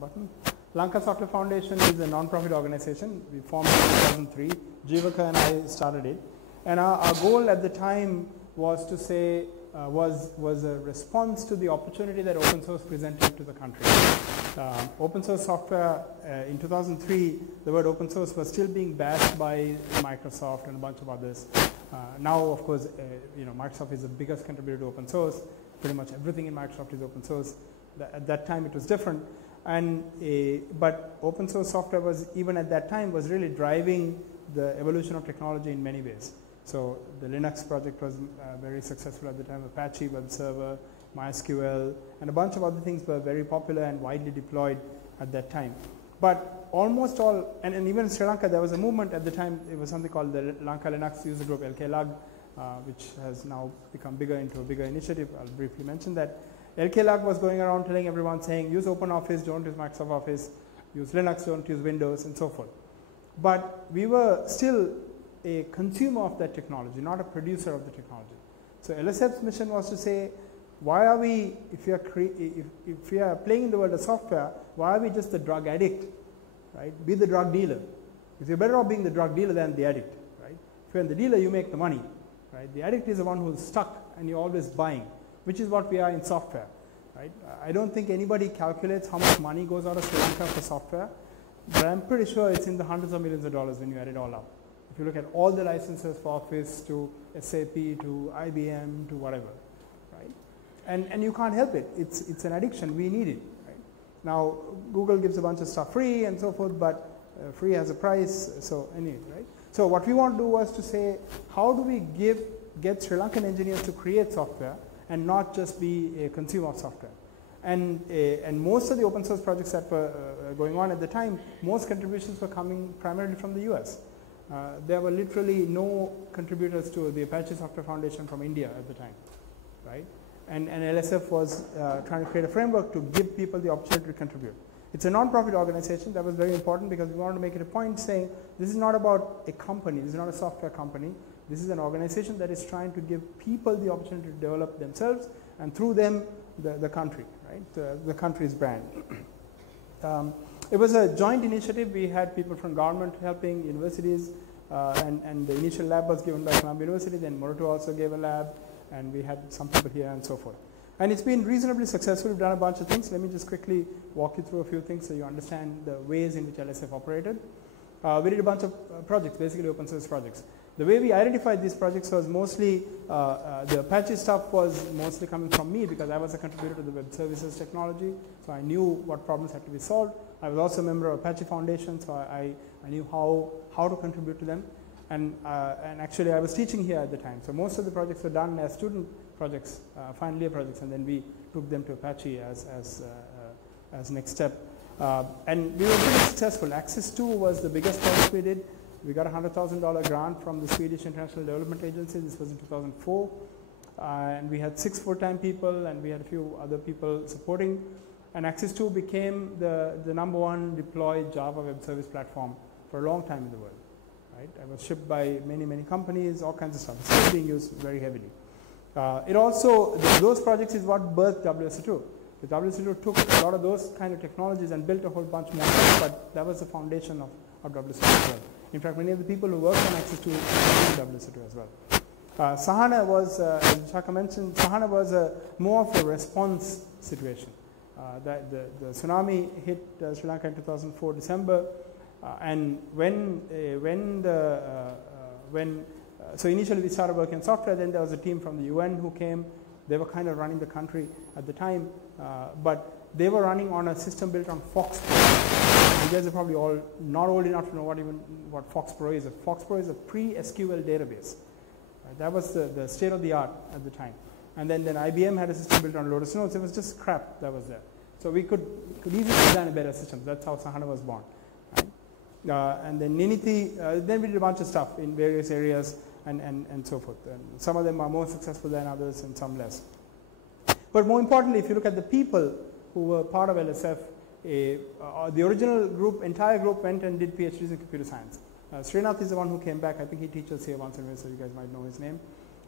button. Lanka Software Foundation is a non-profit organization. We formed in 2003. Jivaka and I started it. And our goal at the time was to say, was a response to the opportunity that open source presented to the country. Open source software, in 2003, the word open source was still being bashed by Microsoft and a bunch of others. Now, of course, Microsoft is the biggest contributor to open source. Pretty much everything in Microsoft is open source. At that time, it was different. But open source software was, even at that time, was really driving the evolution of technology in many ways. So the Linux project was very successful at the time. Apache web server, MySQL, and a bunch of other things were very popular and widely deployed at that time. But almost all, and even in Sri Lanka, there was a movement at the time. It was something called the Lanka Linux user group, LKLUG, which has now become bigger into a bigger initiative. I'll briefly mention that. LKLUG was going around telling everyone, saying, use OpenOffice, don't use Microsoft Office, use Linux, don't use Windows, and so forth. But we were still a consumer of that technology, not a producer of the technology. So LSF's mission was to say, why are we, if we are playing in the world of software, why are we just the drug addict, right? Be the drug dealer. If you're better off being the drug dealer than the addict, right? If you're the dealer, you make the money, right? The addict is the one who's stuck and you're always buying, which is what we are in software, right? I don't think anybody calculates how much money goes out of Sri Lanka for software, but I'm pretty sure it's in the hundreds of millions of dollars when you add it all up. If you look at all the licenses for Office to SAP to IBM to whatever, right? And you can't help it. It's an addiction. We need it, right? Now, Google gives a bunch of stuff free and so forth, but free has a price, so anyway, right? So what we want to do was to say, how do we get Sri Lankan engineers to create software and not just be a consumer of software? And most of the open source projects that were going on at the time, most contributions were coming primarily from the US. There were literally no contributors to the Apache Software Foundation from India at the time, right? And LSF was trying to create a framework to give people the opportunity to contribute. It's a non-profit organization. That was very important because we wanted to make it a point saying this is not about a company. This is not a software company. This is an organization that is trying to give people the opportunity to develop themselves and through them the country, right? The country's brand. It was a joint initiative. We had people from government helping, universities, and the initial lab was given by Columbia University. Then Moroto also gave a lab, and we had some people here and so forth. And it's been reasonably successful. We've done a bunch of things. Let me just quickly walk you through a few things so you understand the ways in which LSF operated. We did a bunch of projects, basically open source projects. The way we identified these projects was mostly, the Apache stuff was mostly coming from me because I was a contributor to the web services technology, so I knew what problems had to be solved. I was also a member of Apache Foundation, so I knew how to contribute to them. And actually I was teaching here at the time, so most of the projects were done as student projects, final year projects, and then we took them to Apache as next step. And we were pretty successful. Access 2 was the biggest project we did. We got a $100,000 grant from the Swedish International Development Agency. This was in 2004. And we had 6 full-time people, and we had a few other people supporting. And Access 2 became the #1 deployed Java web service platform for a long time in the world. Right? It was shipped by many, many companies, all kinds of stuff. It's still being used very heavily. It also, those projects is what birthed WSO2. The WSO2 took a lot of those kind of technologies and built a whole bunch more, but that was the foundation of WSO2 as well. In fact, many of the people who worked on Access 2 were in WSO2 as well. Sahana was, as Shaka mentioned, Sahana was more of a response situation. The tsunami hit Sri Lanka in 2004 December, and so initially we started working on software. Then there was a team from the UN who came. They were kind of running the country at the time, but they were running on a system built on FoxPro. You guys are probably all not old enough to know what FoxPro is. FoxPro is a pre-SQL database. That was the state of the art at the time. And then IBM had a system built on Lotus Notes. It was just crap that was there. So we could easily design a better system. That's how Sahana was born. Right? And then Ninity, then we did a bunch of stuff in various areas and so forth. And some of them are more successful than others and some less. But more importantly, if you look at the people who were part of LSF, the original group, entire group went and did PhDs in computer science. Srinath is the one who came back. I think he teaches here once in a while, so you guys might know his name.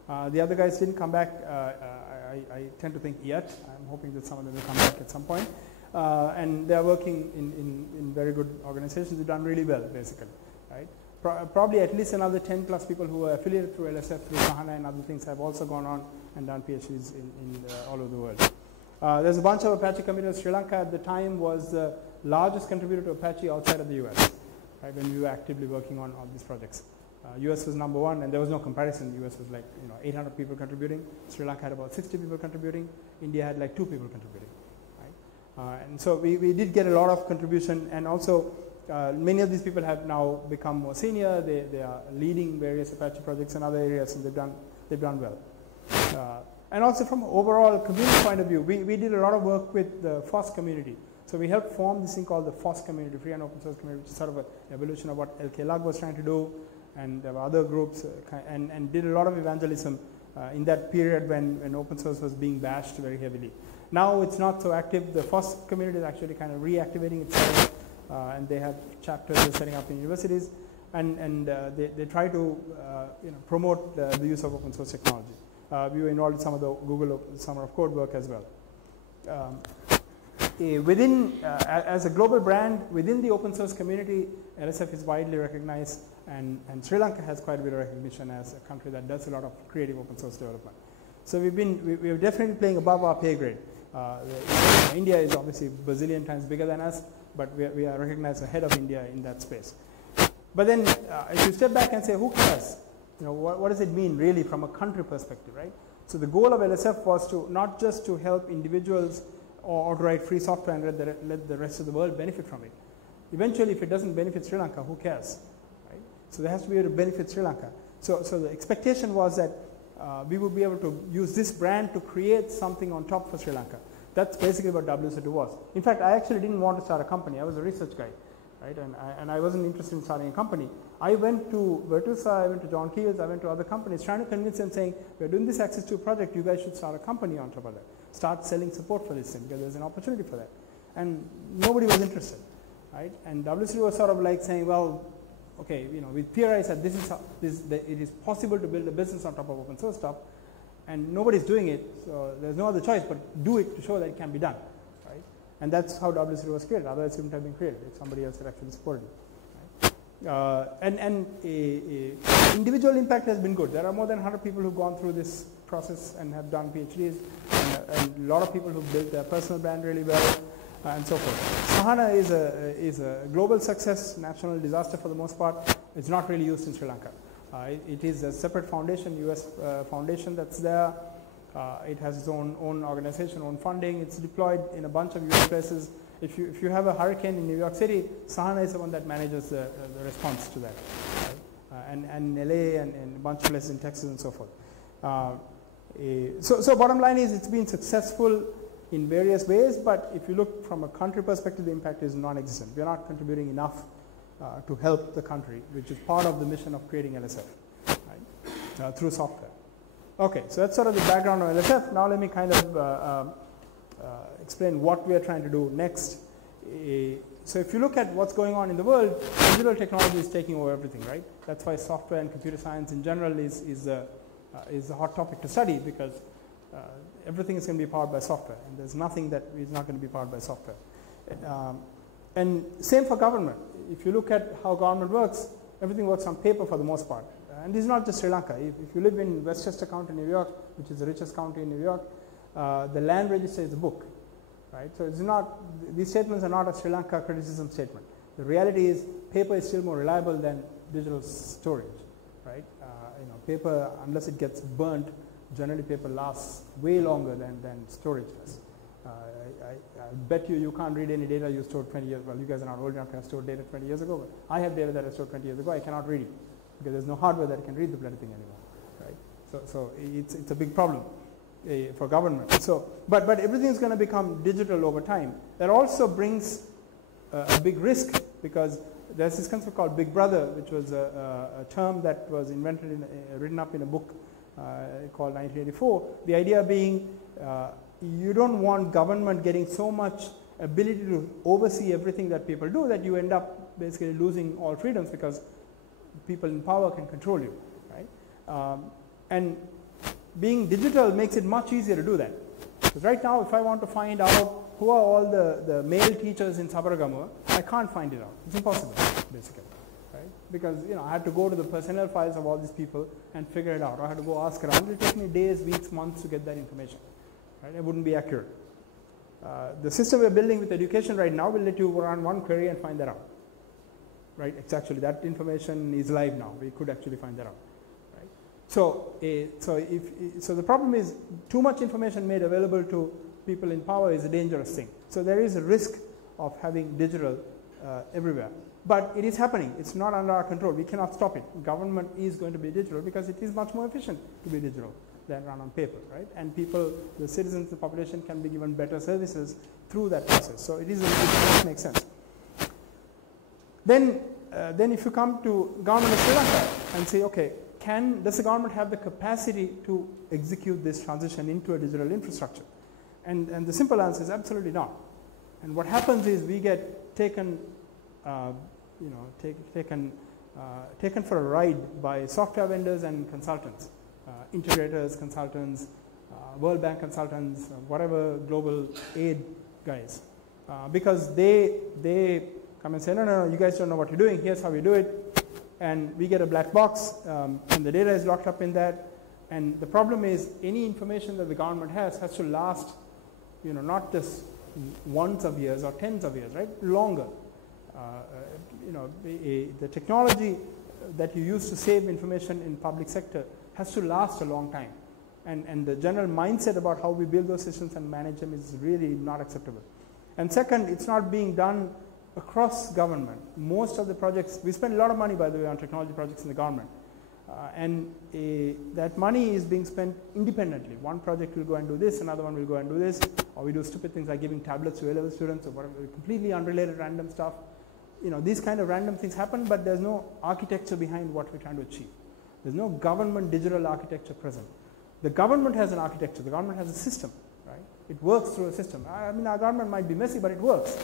The other guys didn't come back, I tend to think, yet. I'm hoping that some of them will come back at some point. and they are working in very good organizations. They've done really well, basically, right? Probably at least another 10 plus people who are affiliated through LSF, through Sahana and other things have also gone on and done PhDs all over the world. There's a bunch of Apache communities. Sri Lanka at the time was the largest contributor to Apache outside of the US, right, when we were actively working on all these projects. US was number one, and there was no comparison. US was like 800 people contributing. Sri Lanka had about 60 people contributing. India had like 2 people contributing, right? And so we did get a lot of contribution, and also many of these people have now become more senior. They are leading various Apache projects in other areas, and they've done well. And also from an overall community point of view, we did a lot of work with the FOSS community. So we helped form this thing called the FOSS community, Free and Open Source Community, which is sort of an evolution of what LK Lug was trying to do, and there were other groups, and did a lot of evangelism in that period when open source was being bashed very heavily. Now it's not so active. The FOSS community is actually kind of reactivating itself, and they have chapters they're setting up in universities, and they try to promote the use of open source technology. We were involved in some of the Google Summer of Code work as well. As a global brand within the open source community, LSF is widely recognized, and Sri Lanka has quite a bit of recognition as a country that does a lot of creative open source development. So we're definitely playing above our pay grade. India is obviously a bazillion times bigger than us, but we are recognized ahead of India in that space. But then if you step back and say, who cares? What does it mean really from a country perspective, right? So the goal of LSF was to not just to help individuals or to write free software and let the rest of the world benefit from it. Eventually, if it doesn't benefit Sri Lanka, who cares, right? So there has to be able to benefit Sri Lanka. So the expectation was that we would be able to use this brand to create something on top for Sri Lanka. That's basically what WSO2 was. In fact, I actually didn't want to start a company. I was a research guy, right? And I wasn't interested in starting a company. I went to Virtusa, I went to John Keels, I went to other companies trying to convince them, saying, we're doing this Access 2 project, you guys should start a company on top of that. Start selling support for this thing, because there's an opportunity for that. And nobody was interested, right? And WSO2 was sort of like saying, well, okay, with PRI said it is possible to build a business on top of open source stuff, and nobody's doing it, so there's no other choice but do it to show that it can be done, right? And that's how WSO2 was created. Otherwise, it wouldn't have been created if somebody else had actually supported it. Individual impact has been good. There are more than 100 people who've gone through this process and have done PhDs, and a lot of people who've built their personal brand really well, and so forth. Sahana is a global success, national disaster for the most part. It's not really used in Sri Lanka. It is a separate foundation, US foundation that's there. It has its own organization, own funding. It's deployed in a bunch of US places. If you have a hurricane in New York City, Sahana is the one that manages the response to that, right? And LA and a bunch of places in Texas and so forth. So bottom line is it's been successful in various ways, but if you look from a country perspective, the impact is non-existent. We're not contributing enough to help the country, which is part of the mission of creating LSF, right? Through software. Okay, so that's sort of the background of LSF. Now let me kind of explain what we are trying to do next. So if you look at what's going on in the world, digital technology is taking over everything, right? That's why software and computer science in general is a hot topic to study, because everything is going to be powered by software, and there's nothing that is not going to be powered by software. And same for government. If you look at how government works, everything works on paper for the most part. And this is not just Sri Lanka. If you live in Westchester County, New York, which is the richest county in New York, the land register is a book, right? So it's not, these statements are not a Sri Lanka criticism statement. The reality is paper is still more reliable than digital storage, right? Paper, unless it gets burnt, generally paper lasts way longer than storage does. I bet you can't read any data you stored 20 years. Well, you guys are not old enough to have stored data 20 years ago, but I have data that I stored 20 years ago. I cannot read it because there's no hardware that can read the bloody thing anymore, right? So it's a big problem for government. So, but everything is going to become digital over time. That also brings a big risk, because there's this concept called Big Brother, which was a term that was invented, written up in a book called 1984. The idea being you don't want government getting so much ability to oversee everything that people do that you end up basically losing all freedoms, because people in power can control you, right? And being digital makes it much easier to do that. Because right now, if I want to find out who are all the male teachers in Sabaragamuwa, I can't find it out. It's impossible, basically, right? Because I had to go to the personnel files of all these people and figure it out. Or I had to go ask around. It will take me days, weeks, months to get that information. Right? It wouldn't be accurate. The system we're building with education right now will let you run one query and find that out. Right? It's actually, that information is live now. We could actually find that out. Right? So the problem is too much information made available to people in power is a dangerous thing. So there is a risk of having digital everywhere. But it is happening. It's not under our control. We cannot stop it. Government is going to be digital because it is much more efficient to be digital than run on paper, right? And people, the citizens, the population can be given better services through that process. So it makes sense. Then if you come to government of Sri Lanka and say, okay, does the government have the capacity to execute this transition into a digital infrastructure? And the simple answer is absolutely not. And what happens is we get taken for a ride by software vendors and consultants, integrators, consultants, World Bank consultants, whatever global aid guys, because they come and say, no, you guys don't know what you're doing. Here's how we do it, and we get a black box, and the data is locked up in that. And the problem is, any information that the government has to last, not just ones of years or tens of years, right? Longer. The technology that you use to save information in public sector has to last a long time. And the general mindset about how we build those systems and manage them is really not acceptable. And second, it's not being done across government. Most of the projects, we spend a lot of money, by the way, on technology projects in the government. That money is being spent independently. One project will go and do this, another one will go and do this, or we do stupid things like giving tablets to A-level students or whatever, completely unrelated random stuff. These kind of random things happen, but there's no architecture behind what we're trying to achieve. There's no government digital architecture present. The government has an architecture. The government has a system, right? It works through a system. I mean, our government might be messy, but it works.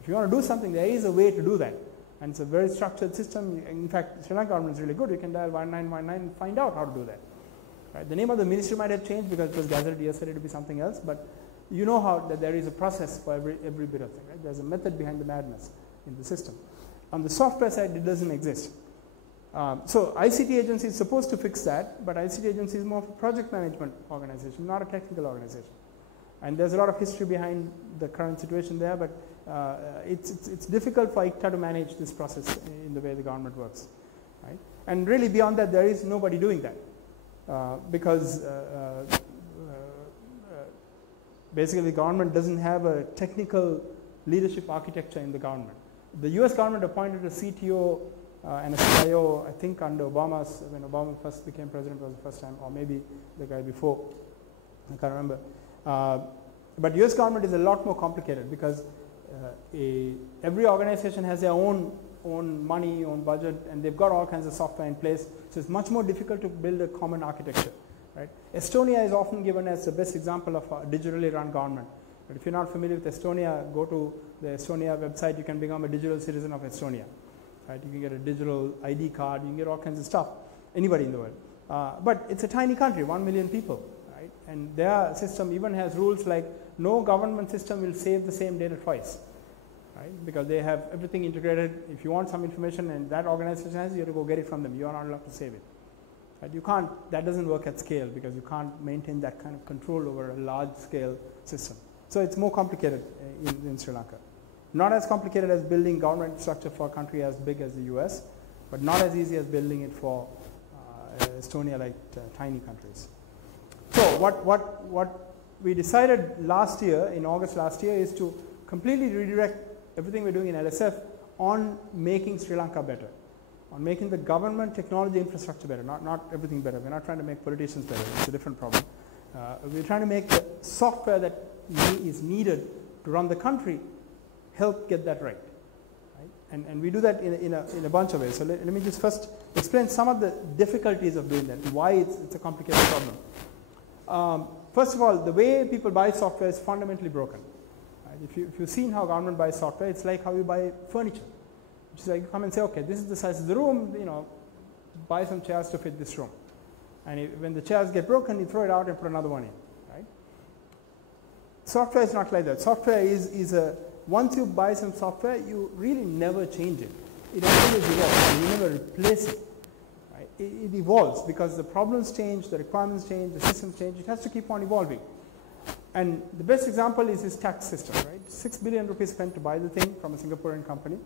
If you want to do something, there is a way to do that. And it's a very structured system. In fact, Sri Lanka government is really good. You can dial 1919 and find out how to do that. Right? The name of the ministry might have changed because it was gazetted yesterday to be something else, but you know how that there is a process for every bit of thing. Right? There's a method behind the madness in the system. On the software side, it doesn't exist. So ICT agency is supposed to fix that, but ICT agency is more of a project management organization, not a technical organization. And there's a lot of history behind the current situation there, but it's difficult for ICTA to manage this process in the way the government works. Right? And really beyond that, there is nobody doing that because basically the government doesn't have a technical leadership architecture in the government. The US government appointed a CTO and a CIO, I think under when Obama first became president was the first time, or maybe the guy before, I can't remember. But US government is a lot more complicated because every organization has their own money, own budget, and they've got all kinds of software in place. So it's much more difficult to build a common architecture. Right? Estonia is often given as the best example of a digitally run government. But if you're not familiar with Estonia, go to the Estonia website. You can become a digital citizen of Estonia. Right? You can get a digital ID card. You can get all kinds of stuff. Anybody in the world. But it's a tiny country, 1 million people. Right? And their system even has rules like no government system will save the same data twice. Right? Because they have everything integrated. If you want some information and that organization has, you have to go get it from them. You are not allowed to save it. Right? You can't. That doesn't work at scale because you can't maintain that kind of control over a large-scale system. So it's more complicated in Sri Lanka. Not as complicated as building government structure for a country as big as the US, but not as easy as building it for Estonia, like tiny countries. So what we decided last year, in August last year, is to completely redirect everything we're doing in LSF on making Sri Lanka better, on making the government technology infrastructure better, not everything better. We're not trying to make politicians better. It's a different problem. We're trying to make the software that is needed to run the country help get that right. And we do that in a bunch of ways. So let me just first explain some of the difficulties of doing that and why it's a complicated problem. First of all, the way people buy software is fundamentally broken. Right? If you've seen how government buys software, it's like how you buy furniture. Which is like you come and say, okay, this is the size of the room, buy some chairs to fit this room. And when the chairs get broken, you throw it out and put another one in. Right? Software is not like that. Software is a, once you buy some software, you really never change it. It always evolves. You never replace it. Right? It evolves because the problems change, the requirements change, the systems change. It has to keep on evolving. And the best example is this tax system, right? 6 billion rupees spent to buy the thing from a Singaporean company.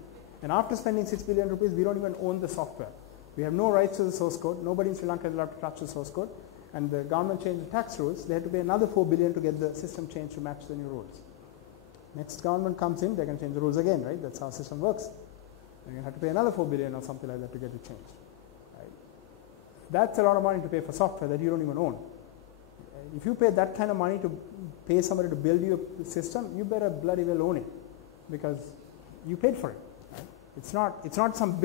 And after spending 6 billion rupees, we don't even own the software. We have no rights to the source code. Nobody in Sri Lanka is allowed to touch the source code. And the government changed the tax rules. They had to pay another 4 billion to get the system changed to match the new rules. Next government comes in, they can change the rules again, right? That's how the system works. And you have to pay another 4 billion or something like that to get it changed. Right? That's a lot of money to pay for software that you don't even own. If you pay that kind of money to pay somebody to build you a system, you better bloody well own it because you paid for it. Right? It's not some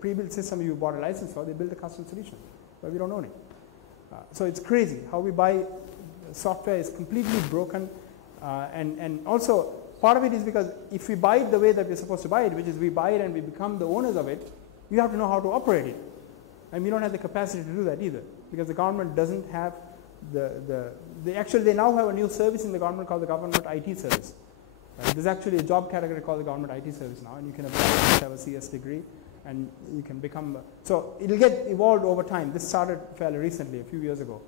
pre-built system you bought a license for. They built a custom solution, but we don't own it. So it's crazy how we buy software is completely broken, and also part of it is because if we buy it the way that we're supposed to buy it, which is we buy it and we become the owners of it, we have to know how to operate it, and we don't have the capacity to do that either because the government doesn't have they now have a new service in the government called the government IT service. Right? There's actually a job category called the government IT service now, and you can apply if you have a CS degree, and you can become. So it'll get evolved over time. This started fairly recently, a few years ago,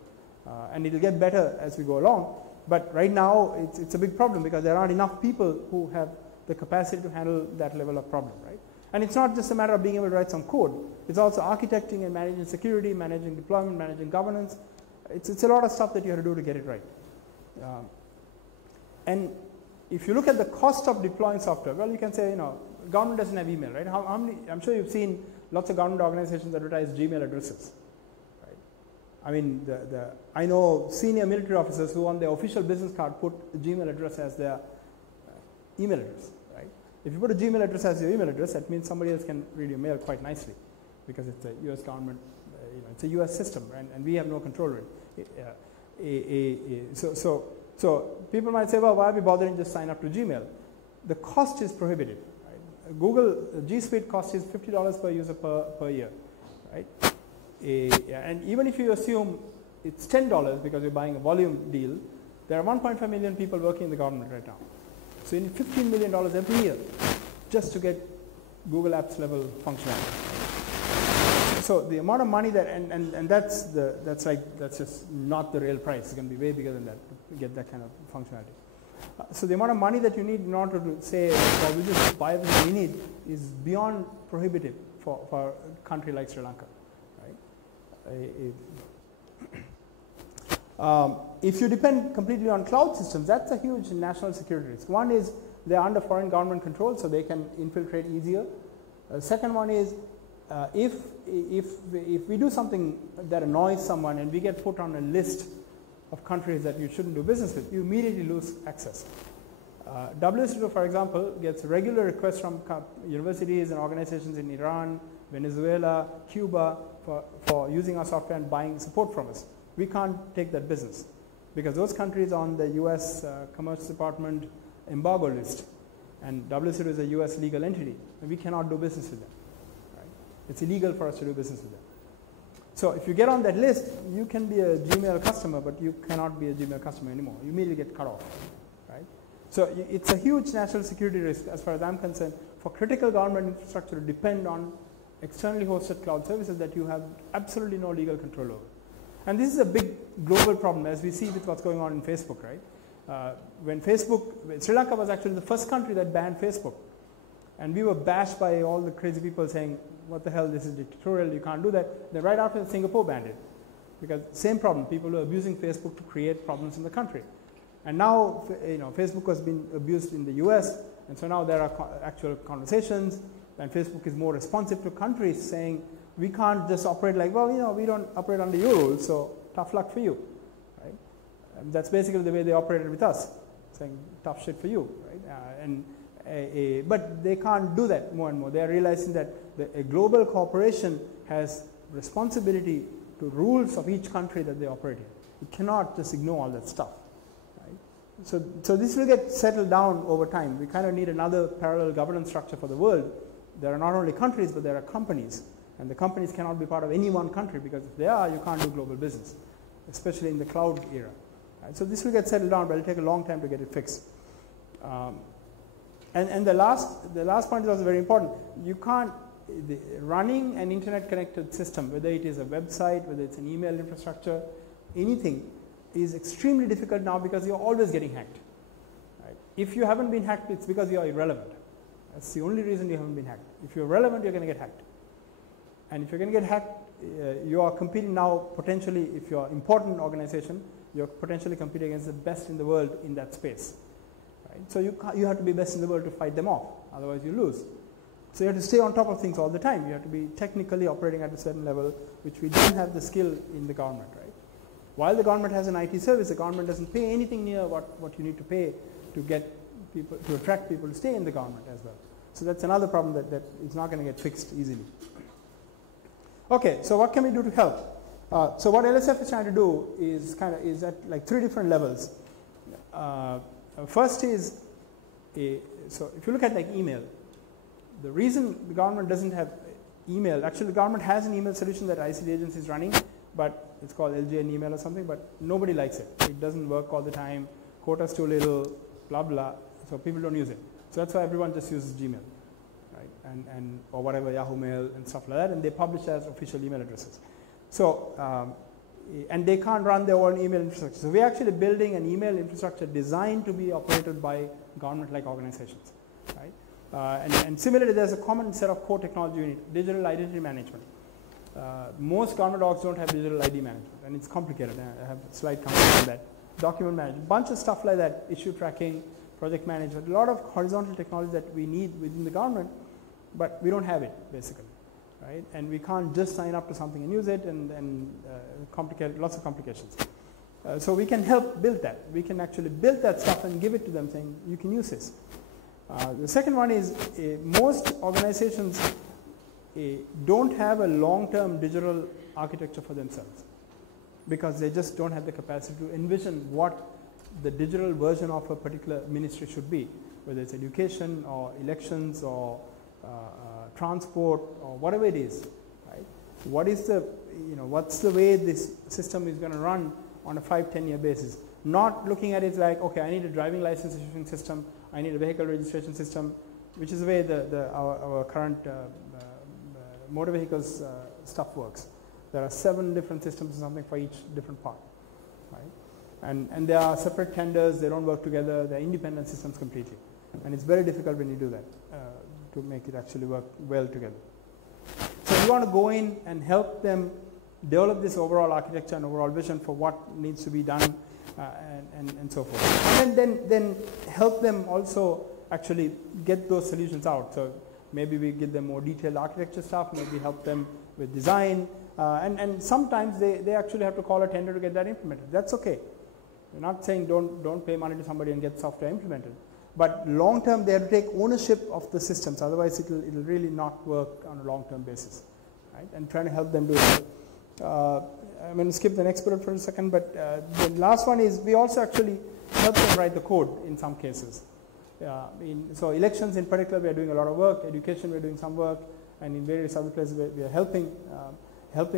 and it'll get better as we go along. But right now, it's a big problem because there aren't enough people who have the capacity to handle that level of problem, right? And it's not just a matter of being able to write some code. It's also architecting and managing security, managing deployment, managing governance. It's a lot of stuff that you have to do to get it right. And if you look at the cost of deploying software, well, you can say, government doesn't have email, right? How many, I'm sure you've seen lots of government organizations advertise Gmail addresses, right? I mean, I know senior military officers who on their official business card put a Gmail address as their email address, right? If you put a Gmail address as your email address, that means somebody else can read your mail quite nicely because it's a US government. It's a US system, and we have no control over it. So people might say, well, why are we bothering just sign up to Gmail? The cost is prohibitive. Right? Google G Suite cost is $50 per user per year, right? And even if you assume it's $10 because you're buying a volume deal, there are 1.5 million people working in the government right now. So you need $15 million every year just to get Google Apps level functionality. So the amount of money that, and that's just not the real price. It's going to be way bigger than that to get that kind of functionality. So the amount of money that you need in order to say, well, we just buy everything we need is beyond prohibitive for a country like Sri Lanka. Right? If you depend completely on cloud systems, that's a huge national security risk. One is they're under foreign government control, so they can infiltrate easier. Second one is if we do something that annoys someone and we get put on a list of countries that you shouldn't do business with, you immediately lose access. WSO2, for example, gets regular requests from universities and organizations in Iran, Venezuela, Cuba for using our software and buying support from us. We can't take that business because those countries are on the US Commerce Department embargo list, and WSO2 is a US legal entity, and we cannot do business with them. It's illegal for us to do business with them. So if you get on that list, you can be a Gmail customer, but you cannot be a Gmail customer anymore. You immediately get cut off, right? So it's a huge national security risk, as far as I'm concerned, for critical government infrastructure to depend on externally hosted cloud services that you have absolutely no legal control over. And this is a big global problem, as we see with what's going on in Facebook, right? When Sri Lanka was actually the first country that banned Facebook. And we were bashed by all the crazy people saying, what the hell, this is dictatorial, you can't do that. Then right after Singapore banned it. Because same problem, people were abusing Facebook to create problems in the country. And now, Facebook has been abused in the US, and so now there are actual conversations, and Facebook is more responsive to countries saying, we can't just operate like, well, we don't operate under your rules, so tough luck for you, right? And that's basically the way they operated with us, saying tough shit for you, right? But they can't do that more and more. They are realizing that a global corporation has responsibility to rules of each country that they operate in. You cannot just ignore all that stuff. Right? So this will get settled down over time. We kind of need another parallel governance structure for the world. There are not only countries, but there are companies. And the companies cannot be part of any one country, because if they are, you can't do global business, especially in the cloud era. Right? So this will get settled down, but it will take a long time to get it fixed. And the last point is also very important. You can't, running an internet connected system, whether it is a website, whether it's an email infrastructure, anything is extremely difficult now because you're always getting hacked. Right? If you haven't been hacked, it's because you are irrelevant. That's the only reason you haven't been hacked. If you're relevant, you're going to get hacked. And if you're going to get hacked, you are competing now potentially, if you're an important organization, you're potentially competing against the best in the world in that space. Right? So you have to be best in the world to fight them off, otherwise you lose. So you have to stay on top of things all the time. You have to be technically operating at a certain level, which we don't have the skill in the government. Right? While the government has an IT service, the government doesn't pay anything near what you need to pay to get people, to attract people to stay in the government as well. So that's another problem that is not going to get fixed easily. Okay, so what can we do to help? So what LSF is trying to do is at like 3 different levels. First is, so if you look at like email, the reason the government doesn't have email, actually the government has an email solution that ICT agency is running, but it's called LJN email or something, but nobody likes it. It doesn't work all the time, quota's too little, blah, blah, so people don't use it. So that's why everyone just uses Gmail, right? And or whatever, Yahoo Mail and stuff like that, and they publish as official email addresses. So, and they can't run their own email infrastructure. So we're actually building an email infrastructure designed to be operated by government-like organizations, right? And similarly, there's a common set of core technology you need, digital identity management. Most government orgs don't have digital ID management, and it's complicated. I have a slide coming on that. Document management, bunch of stuff like that, issue tracking, project management, a lot of horizontal technology that we need within the government, but we don't have it, basically. Right? And we can't just sign up to something and use it, and complicate, lots of complications. So we can help build that. We can actually build that stuff and give it to them saying, you can use this. The second one is most organizations don't have a long-term digital architecture for themselves because they just don't have the capacity to envision what the digital version of a particular ministry should be, whether it's education or elections or transport or whatever it is, right? What is the, what's the way this system is going to run on a 5-10 year basis? Not looking at it like, okay, I need a driving license issuing system, I need a vehicle registration system, which is the way our current motor vehicles stuff works. There are 7 different systems or something for each different part, right? And there are separate tenders, they don't work together, they're independent systems completely. And it's very difficult when you do that to make it actually work well together. So you want to go in and help them develop this overall architecture and overall vision for what needs to be done and so forth. And then help them also actually get those solutions out. So maybe we give them more detailed architecture stuff, maybe help them with design, and sometimes they actually have to call a tender to get that implemented. That's okay. We're not saying don't pay money to somebody and get software implemented. But long term, they have to take ownership of the systems. Otherwise, it'll really not work on a long term basis, right? And trying to help them do it. I'm going to skip the next bullet for a second, but the last one is we also actually help them write the code in some cases. So elections in particular, we are doing a lot of work. Education, we are doing some work, and in various other places, we are helping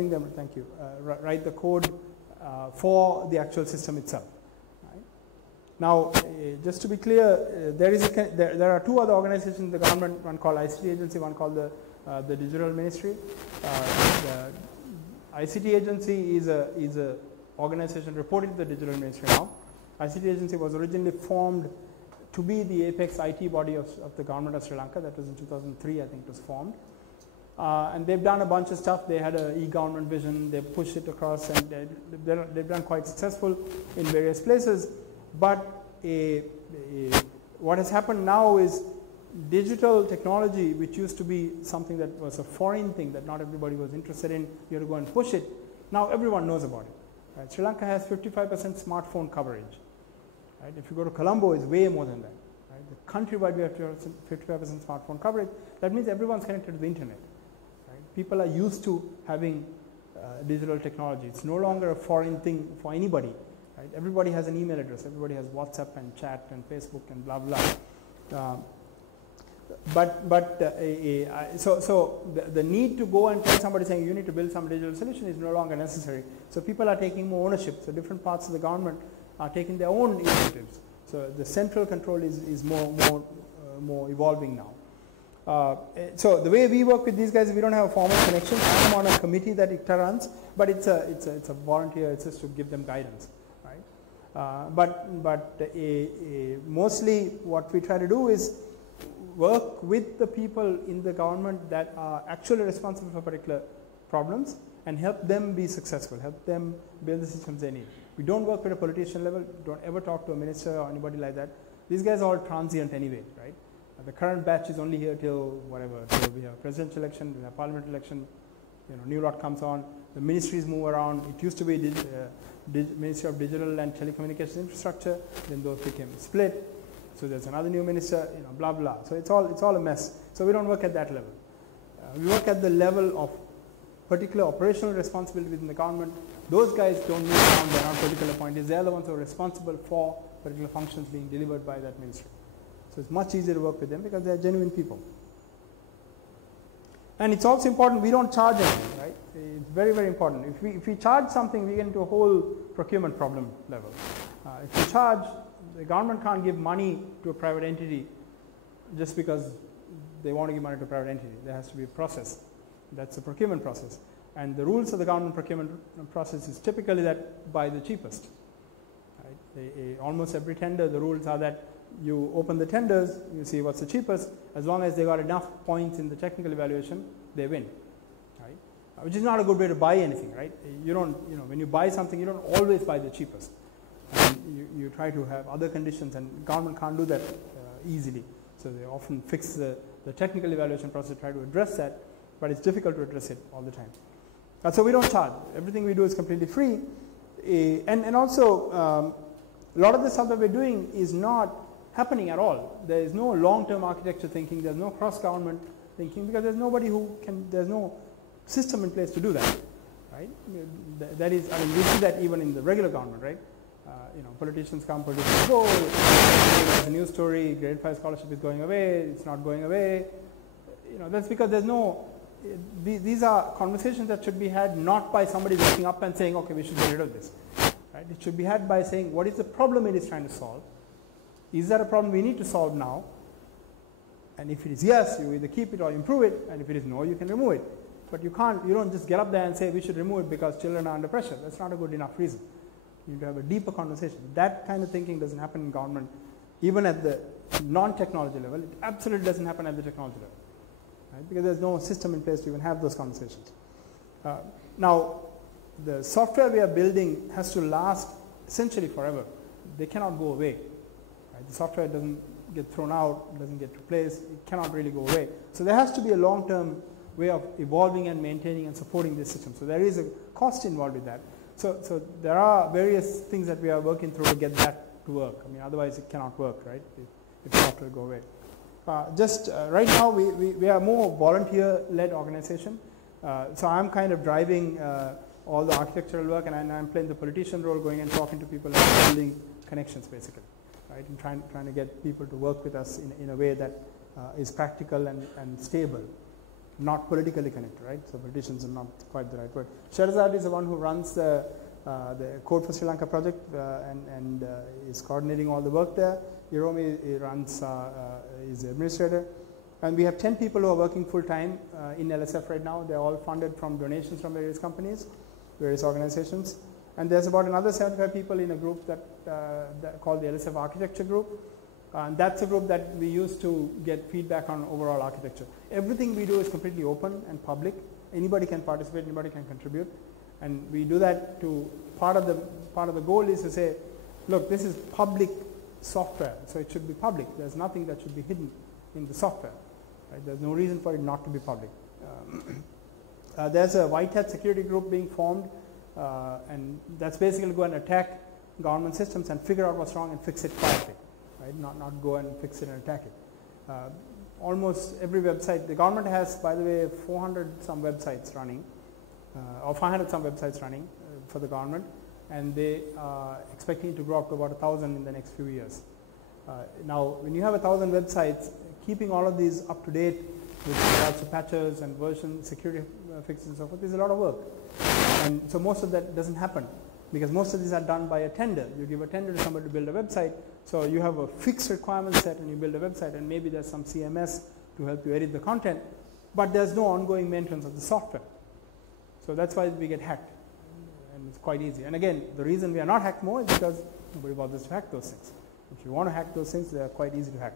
them. Thank you. Write the code for the actual system itself. Now, just to be clear, there are 2 other organizations in the government, one called ICT agency, one called the digital ministry. The ICT agency is a organization reported to the digital ministry now. ICT agency was originally formed to be the apex IT body of the government of Sri Lanka. That was in 2003, I think it was formed. And they've done a bunch of stuff. They had an e-government vision. They pushed it across, and they've done quite successful in various places. But what has happened now is digital technology, which used to be something that was a foreign thing that not everybody was interested in, you had to go and push it. Now everyone knows about it. Right? Sri Lanka has 55% smartphone coverage. Right? If you go to Colombo, it's way more than that. Right? The countrywide, we have 55% smartphone coverage. That means everyone's connected to the internet. Right? People are used to having digital technology. It's no longer a foreign thing for anybody. Right? Everybody has an email address. Everybody has WhatsApp and chat and Facebook and blah blah. So the need to go and tell somebody saying you need to build some digital solution is no longer necessary. So people are taking more ownership. So different parts of the government are taking their own initiatives. So the central control is more evolving now. So the way we work with these guys, we don't have a formal connection. I'm on a committee that ICTA runs, but it's a volunteer. It's just to give them guidance, right? But mostly what we try to do is work with the people in the government that are actually responsible for particular problems and help them be successful, help them build the systems they need. We don't work at a politician level. Don't ever talk to a minister or anybody like that. These guys are all transient anyway, right? The current batch is only here till whatever, till we have presidential election, we have parliament election, new lot comes on, the ministries move around. It used to be Ministry of Digital and Telecommunications Infrastructure, then those became split. So there's another new minister, blah blah. So it's all a mess. So we don't work at that level. We work at the level of particular operational responsibility within the government. Those guys don't move around, they're not political appointees. They're the ones who are responsible for particular functions being delivered by that ministry. So it's much easier to work with them because they are genuine people. And it's also important we don't charge anything, right? It's very, very important. If we charge something, we get into a whole procurement problem level. If we charge, the government can't give money to a private entity just because they want to give money to a private entity. There has to be a process. That's the procurement process. And the rules of the government procurement process is typically that buy the cheapest. Right? Almost every tender, the rules are that you open the tenders, you see what's the cheapest. As long as they got enough points in the technical evaluation, they win. Right? Which is not a good way to buy anything, right? You don't, when you buy something, you don't always buy the cheapest. And you try to have other conditions, and government can't do that easily. So they often fix the technical evaluation process, try to address that, but it's difficult to address it all the time. So we don't charge. Everything we do is completely free. And also, a lot of the stuff that we're doing is not happening at all. There is no long-term architecture thinking. There's no cross-government thinking because there's nobody who can. There's no system in place to do that, right? That is, we see that even in the regular government, right? Politicians come, politicians go. There's a news story. Grade 5 scholarship is going away. It's not going away. That's because there's no. These are conversations that should be had not by somebody waking up and saying, okay, we should get rid of this. Right? It should be had by saying, what is the problem it is trying to solve? Is that a problem we need to solve now? And if it is yes, you either keep it or improve it, and if it is no, you can remove it. But you don't just get up there and say we should remove it because children are under pressure. That's not a good enough reason. You need to have a deeper conversation. That kind of thinking doesn't happen in government, even at the non-technology level. It absolutely doesn't happen at the technology level. Right? Because there's no system in place to even have those conversations. Now, the software we are building has to last essentially forever. They cannot go away. Right? The software doesn't get thrown out, doesn't get replaced, it cannot really go away. So there has to be a long-term way of evolving and maintaining and supporting this system. So there is a cost involved with that. So there are various things that we are working through to get that to work. Otherwise it cannot work, right? If the software go away. Right now we are more volunteer-led organization. So I'm kind of driving all the architectural work, and I'm playing the politician role, going and talking to people and building connections basically, right? And trying to get people to work with us in a way that is practical and stable, not politically connected, right? So politicians are not quite the right word. Sherazad is the one who runs the Code for Sri Lanka project and is coordinating all the work there. Hiromi is the administrator. And we have 10 people who are working full-time in LSF right now. They're all funded from donations from various companies, various organizations. And there's about another 75 people in a group that called the LSF Architecture Group. And that's a group that we use to get feedback on overall architecture. Everything we do is completely open and public. Anybody can participate, anybody can contribute. And we do that to, part of the goal is to say, look, this is public software, so it should be public. There's nothing that should be hidden in the software. Right? There's no reason for it not to be public. There's a white hat security group being formed, and that's basically go and attack government systems and figure out what's wrong and fix it quietly. Right? Not go and fix it and attack it. Almost every website, the government has, by the way, 400 some websites running, or 500 some websites running for the government, and they are expecting to grow up to about 1,000 in the next few years. Now, when you have 1,000 websites, keeping all of these up to date with lots of patches and version security fixes and so forth is a lot of work. And so most of that doesn't happen. because most of these are done by a tender. You give a tender to somebody to build a website, so you have a fixed requirement set and you build a website, and maybe there's some CMS to help you edit the content, but there's no ongoing maintenance of the software. So that's why we get hacked, and it's quite easy. And again, the reason we are not hacked more is because nobody bothers to hack those things. If you want to hack those things, they are quite easy to hack.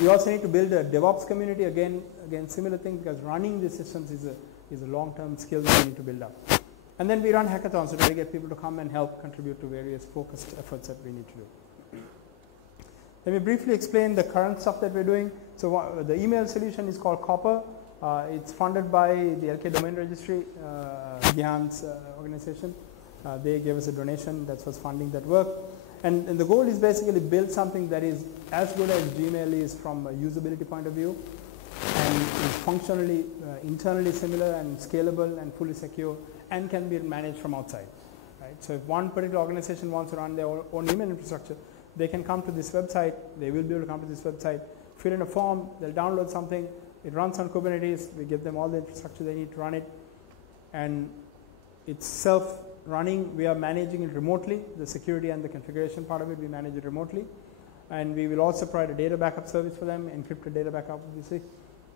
We also need to build a DevOps community. Again, similar thing, because running these systems is a long-term skill that we need to build up. And then we run hackathons to try to get people to come and help contribute to various focused efforts that we need to do. Let me briefly explain the current stuff that we're doing. So the email solution is called Copper. It's funded by the LK Domain Registry, Gyan's organization. They gave us a donation that was funding that work. And the goal is basically build something that is as good as Gmail is from a usability point of view, and is functionally, internally similar and scalable and fully secure, and can be managed from outside. Right? So if one particular organization wants to run their own email infrastructure, they can come to this website, they will be able to come to this website, fill in a form, they'll download something, it runs on Kubernetes, we give them all the infrastructure they need to run it, and it's self-running. We are managing it remotely, the security and the configuration part of it, we manage it remotely, and we will also provide a data backup service for them, encrypted data backup obviously,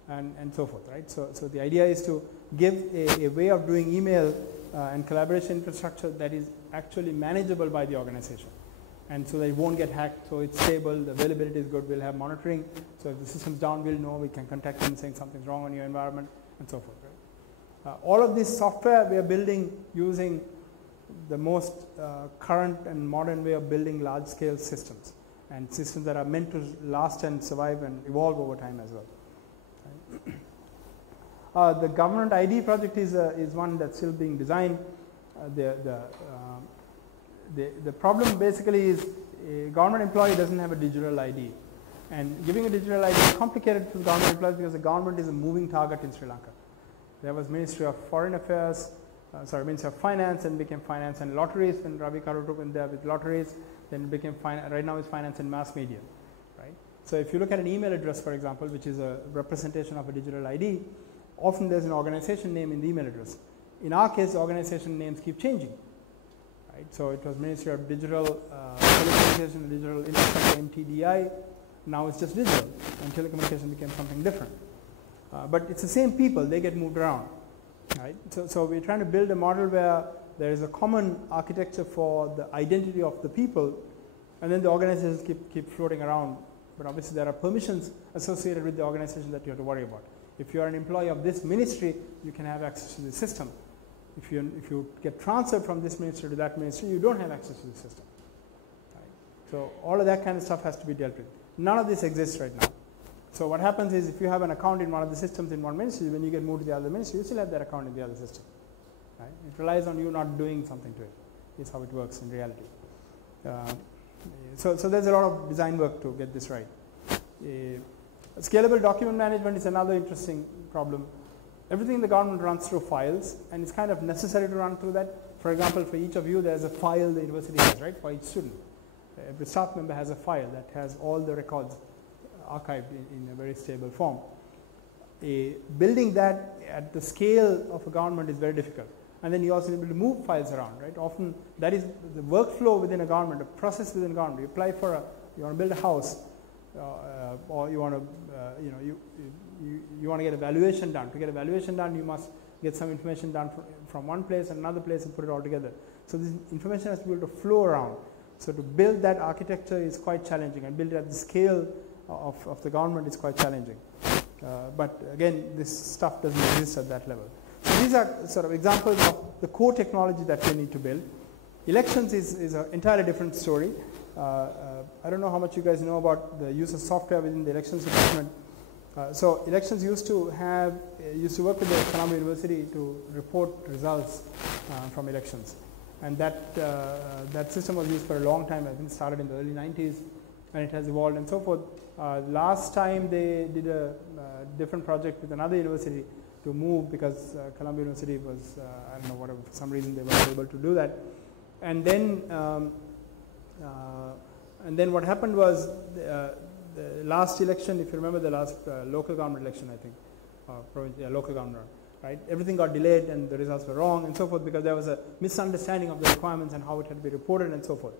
and so forth, right? So the idea is to give a way of doing email and collaboration infrastructure that is actually manageable by the organization, and so that it won't get hacked, so it's stable, the availability is good, we'll have monitoring, so if the system's down, we'll know, we can contact them saying something's wrong on your environment, and so forth, right? All of this software we are building using the most current and modern way of building large-scale systems, and systems that are meant to last and survive and evolve over time as well. The government ID project is one that's still being designed. The problem basically is a government employee doesn't have a digital ID, and giving a digital ID is complicated for the government employees because the government is a moving target in Sri Lanka. There was Ministry of Foreign Affairs, Ministry of Finance, and became Finance and Lotteries when Ravi Karutu went there with lotteries, then it became right now it's Finance and Mass Media. So if you look at an email address, for example, which is a representation of a digital ID, often there's an organization name in the email address. In our case, the organization names keep changing. Right? So it was Ministry of Digital Telecommunication, Digital Infrastructure, MTDI. Now it's just digital, and telecommunication became something different. But it's the same people, they get moved around. Right? So we're trying to build a model where there is a common architecture for the identity of the people, and then the organizations keep floating around. But obviously there are permissions associated with the organization that you have to worry about. If you are an employee of this ministry, you can have access to the system. If you get transferred from this ministry to that ministry, you don't have access to the system. Right? So all of that kind of stuff has to be dealt with. None of this exists right now. So what happens is if you have an account in one of the systems in one ministry, when you get moved to the other ministry, you still have that account in the other system. Right? It relies on you not doing something to it. It's how it works in reality. So there's a lot of design work to get this right. Scalable document management is another interesting problem. Everything in the government runs through files, and it's kind of necessary to run through that. For example, for each of you, there's a file the university has, right, for each student. Every staff member has a file that has all the records archived in a very stable form. Building that at the scale of a government is very difficult. And then you also need to move files around, right? Often that is the workflow within a government, a process within a government. You apply for you want to build a house, or you want to, you want to get a valuation done. To get a valuation done, you must get some information done from one place and another place and put it all together. So this information has to be able to flow around. So to build that architecture is quite challenging, and build it at the scale of the government is quite challenging. But again, this stuff doesn't exist at that level. So these are sort of examples of the core technology that we need to build. Elections is an entirely different story. I don't know how much you guys know about the use of software within the elections department. So elections used to work with the Colombo University to report results from elections, and that system was used for a long time. I think it started in the early 90s, and it has evolved and so forth. Last time they did a different project with another university to move, because Columbia University was, I don't know, whatever, for some reason they weren't able to do that. And then what happened was the last election, if you remember the last local government election, I think, local government, right? Everything got delayed and the results were wrong and so forth because there was a misunderstanding of the requirements and how it had to be reported and so forth.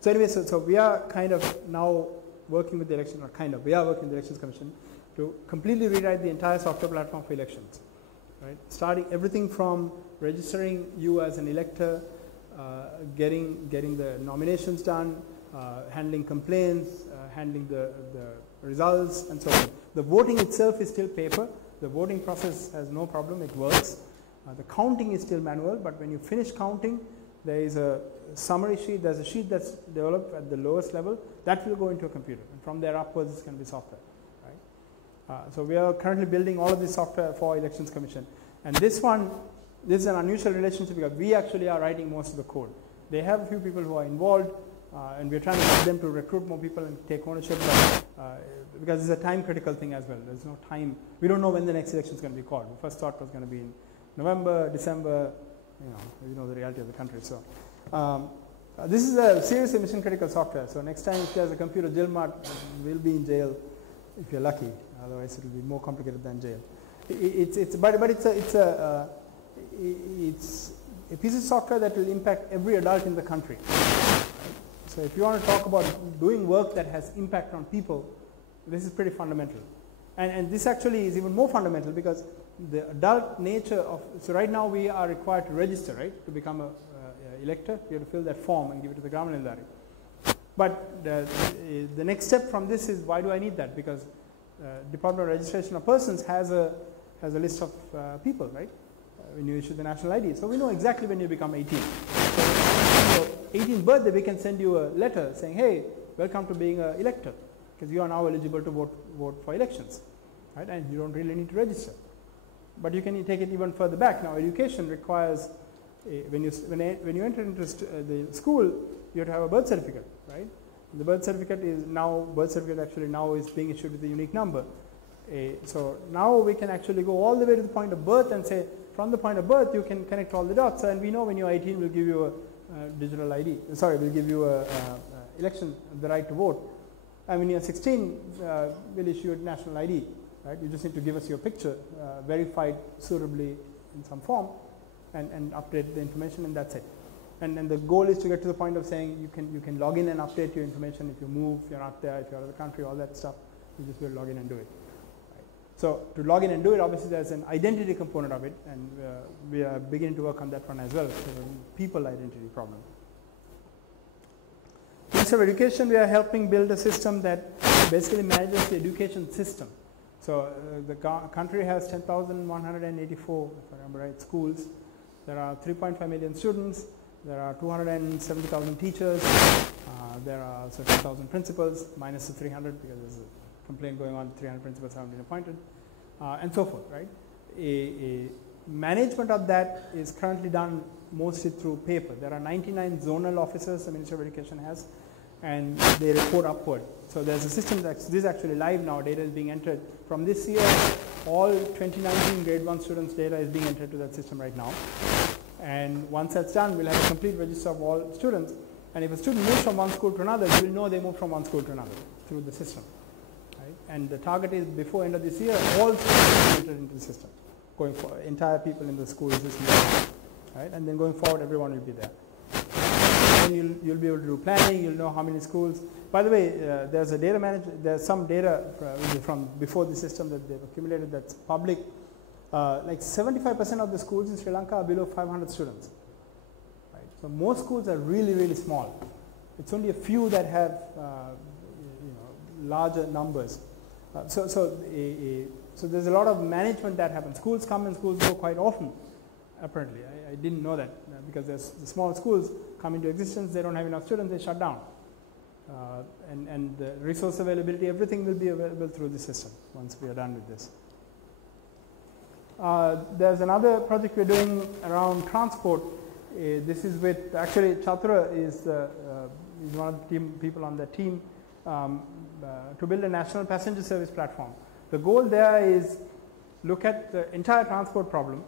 So anyway, so we are kind of now working with the election, or kind of, we are working with the Elections Commission to completely rewrite the entire software platform for elections, right? Starting everything from registering you as an elector, getting the nominations done, handling complaints, handling the results and so on. The voting itself is still paper. The voting process has no problem, it works. The counting is still manual, but when you finish counting, there is a summary sheet, there's a sheet that's developed at the lowest level, that will go into a computer, and from there upwards it's going to be software, right? So we are currently building all of this software for Elections Commission, and this is an unusual relationship because we actually are writing most of the code. They have a few people who are involved, and we're trying to get them to recruit more people and take ownership, but, because it's a time critical thing as well. There's no time, we don't know when the next election is going to be called. The first thought was going to be in November, December, you know the reality of the country. So this is a seriously mission critical software. So next time if there's a computer jail mart, we'll be in jail if you're lucky. Otherwise it will be more complicated than jail. But it's a piece of software that will impact every adult in the country. So if you want to talk about doing work that has impact on people, this is pretty fundamental. And this actually is even more fundamental because the adult nature of, so right now we are required to register, right, to become a elector. You have to fill that form and give it to the government Nildari. But the next step from this is, why do I need that? Because Department of Registration of Persons has a list of people, right, when you issue the national ID. So we know exactly when you become 18. So on your 18th birthday, we can send you a letter saying, hey, welcome to being an elector, because you are now eligible to vote for elections, right? And you don't really need to register. But you can take it even further back. Now, education requires, when you enter into the school, you have to have a birth certificate, right? The birth certificate actually now is being issued with a unique number. So now we can actually go all the way to the point of birth and say, from the point of birth, you can connect all the dots. And we know when you're 18, we'll give you a digital ID. Sorry, we'll give you the right to vote. And when you're 16, we'll issue a national ID, right? You just need to give us your picture, verified suitably in some form, and update the information, and that's it. And the goal is to get to the point of saying you can log in and update your information if you move, if you're not there, if you're out of the country, all that stuff. You just will log in and do it. Right? So to log in and do it, obviously there's an identity component of it, and we are beginning to work on that one as well. So people identity problem. Ministry of Education, we are helping build a system that basically manages the education system. So the country has 10,184, if I remember right, schools. There are 3.5 million students. There are 270,000 teachers. There are also 10,000 principals, minus the 300 because there's a complaint going on, 300 principals haven't been appointed, and so forth, right? A management of that is currently done mostly through paper. There are 99 zonal officers the Ministry of Education has, and they report upward. So there's a system this is actually live now. Data is being entered. From this year, all 2019 grade 1 students' data is being entered to that system right now. And once that's done, we'll have a complete register of all students. And if a student moves from one school to another, you will know they moved from one school to another through the system. Right? And the target is before end of this year, all students will be entered into the system. Going for entire people in the school system. Right? And then going forward, everyone will be there. Then you'll be able to do planning, you'll know how many schools. By the way, there's a data manager, there's some data from before the system that they've accumulated that's public. Like 75% of the schools in Sri Lanka are below 500 students. Right? So most schools are really, really small. It's only a few that have larger numbers. So there's a lot of management that happens. Schools come and schools go quite often, apparently. I didn't know that because there's the small schools come into existence, they don't have enough students, they shut down. And the resource availability, everything will be available through the system once we are done with this. There's another project we're doing around transport. This is with, actually Chatura is one of the people on the team to build a national passenger service platform. The goal there is look at the entire transport problem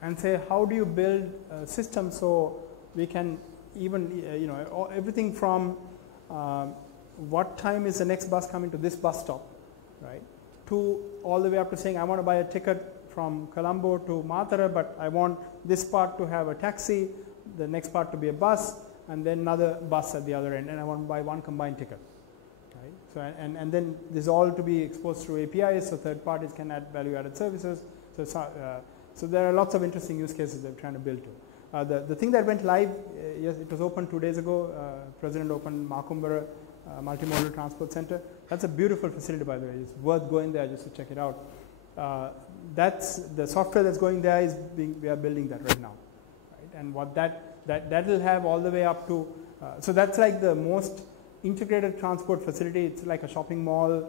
and say how do you build a system so we can even, everything from what time is the next bus coming to this bus stop, right, to all the way up to saying I want to buy a ticket from Colombo to Matara, but I want this part to have a taxi, the next part to be a bus, and then another bus at the other end, and I want to buy one combined ticket. Right? So, and then this is all to be exposed through APIs, so third parties can add value-added services. So there are lots of interesting use cases they're trying to build to. The thing that went live, yes, it was opened 2 days ago. President opened Makumbara Multimodal Transport Center. That's a beautiful facility, by the way. It's worth going there just to check it out. That's the software that's going there is we are building that right now, right? And what that will have all the way up to. So that's like the most integrated transport facility. It's like a shopping mall.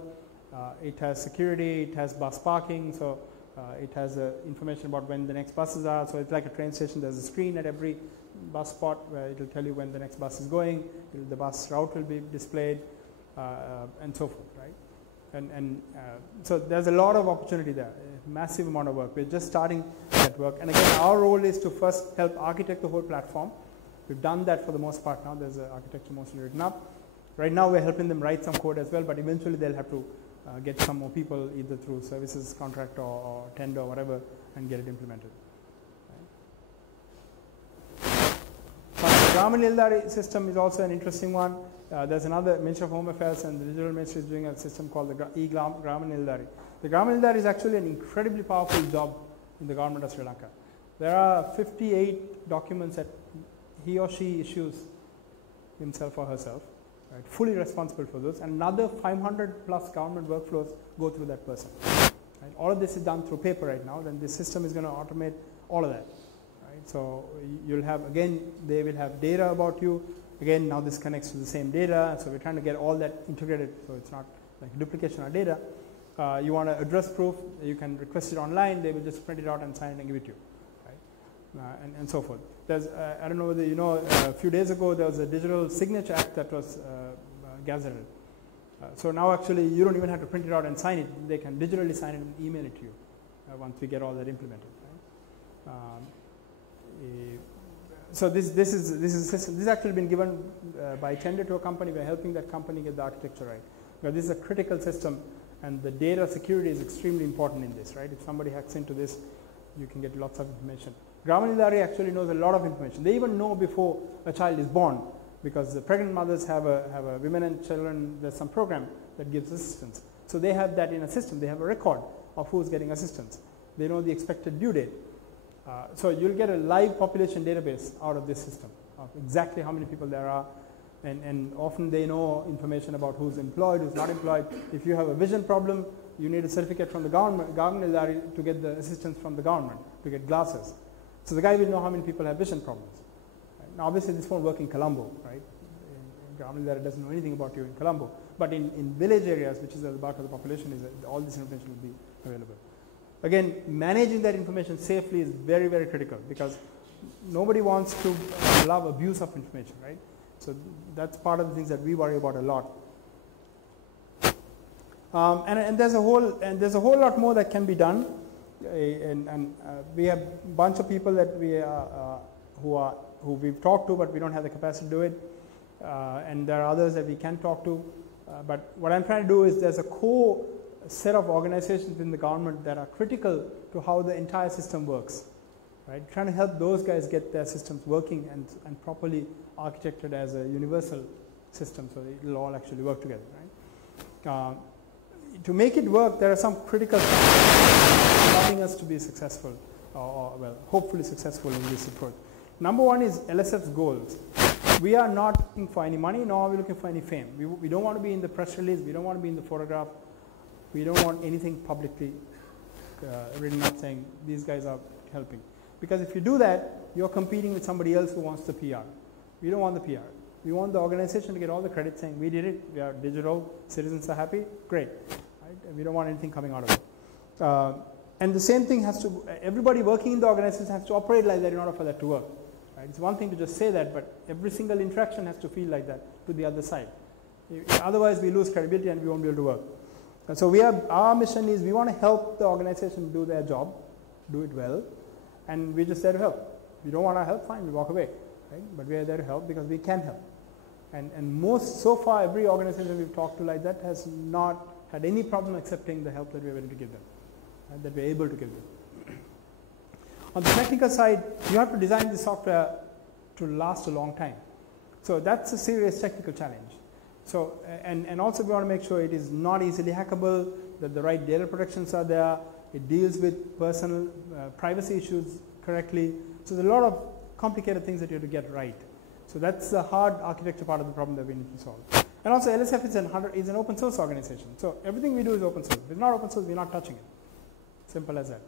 It has security. It has bus parking. So it has information about when the next buses are. So it's like a train station. There's a screen at every bus spot where it will tell you when the next bus is going. The bus route will be displayed, and so forth, right? And so there's a lot of opportunity there, a massive amount of work. We're just starting that work. And again, our role is to first help architect the whole platform. We've done that for the most part now. There's an architecture mostly written up. Right now we're helping them write some code as well, but eventually they'll have to get some more people either through services contract or tender or whatever and get it implemented. The Gramin Ildari system is also an interesting one. There's another Ministry of Home Affairs and the Digital Ministry is doing a system called the Gramin Ildari. The Gramin Ildari is actually an incredibly powerful job in the government of Sri Lanka. There are 58 documents that he or she issues himself or herself, right, fully responsible for those, and another 500 plus government workflows go through that person. Right? All of this is done through paper right now, then this system is going to automate all of that. Right? So you'll have, again, they will have data about you. Again, now this connects to the same data, so we're trying to get all that integrated so it's not like duplication of data. You want an address proof, you can request it online, they will just print it out and sign it and give it to you. Right? And so forth. There's, I don't know whether you know, a few days ago there was a Digital Signature Act that was gazetted. So now actually you don't even have to print it out and sign it, they can digitally sign it and email it to you once we get all that implemented. Right? So this has actually been given by tender to a company. We're helping that company get the architecture right. Because this is a critical system and the data security is extremely important in this, right? If somebody hacks into this, you can get lots of information. Gramin Ildari actually knows a lot of information. They even know before a child is born because the pregnant mothers have a women and children, there's some program that gives assistance. So they have that in a system. They have a record of who's getting assistance. They know the expected due date. So you'll get a live population database out of this system of exactly how many people there are, and often they know information about who's employed, who's not employed. If you have a vision problem, you need a certificate from the government to get the assistance from the government to get glasses. So the guy will know how many people have vision problems. Right? Now obviously this won't work in Colombo, right? Government doesn't know anything about you in Colombo, but in village areas, which is the bulk of the population, all this information will be available. Again, managing that information safely is very, very critical because nobody wants to allow abuse of information, right? So that's part of the things that we worry about a lot. And there's a whole lot more that can be done. We have a bunch of people that who we've talked to, but we don't have the capacity to do it. And there are others that we can talk to. But what I'm trying to do is there's a core set of organizations in the government that are critical to how the entire system works, right? Trying to help those guys get their systems working and properly architected as a universal system so it will all actually work together, right? To make it work, there are some critical things allowing us to be successful or well, hopefully successful in this approach. Number one is LSS Goals. We are not looking for any money, nor are we looking for any fame. We don't want to be in the press release, we don't want to be in the photograph. We don't want anything publicly written up saying these guys are helping. Because if you do that, you're competing with somebody else who wants the PR. We don't want the PR. We want the organization to get all the credit saying we did it, we are digital, citizens are happy, great. Right? We don't want anything coming out of it. And the same thing has to, everybody working in the organization has to operate like that in order for that to work. Right? It's one thing to just say that, but every single interaction has to feel like that to the other side. Otherwise we lose credibility and we won't be able to work. So our mission is we want to help the organization do their job, do it well, and we're just there to help. If we don't want to help, fine, we walk away, right? But we are there to help because we can help. And so far, every organization we've talked to like that has not had any problem accepting the help that we're willing to give them, right? That we're able to give On the technical side, you have to design the software to last a long time. So that's a serious technical challenge. So, and also we want to make sure it is not easily hackable, that the right data protections are there, it deals with personal privacy issues correctly. So there's a lot of complicated things that you have to get right. So that's the hard architecture part of the problem that we need to solve. And also LSF is an open source organization. So everything we do is open source. If it's not open source, we're not touching it. Simple as that.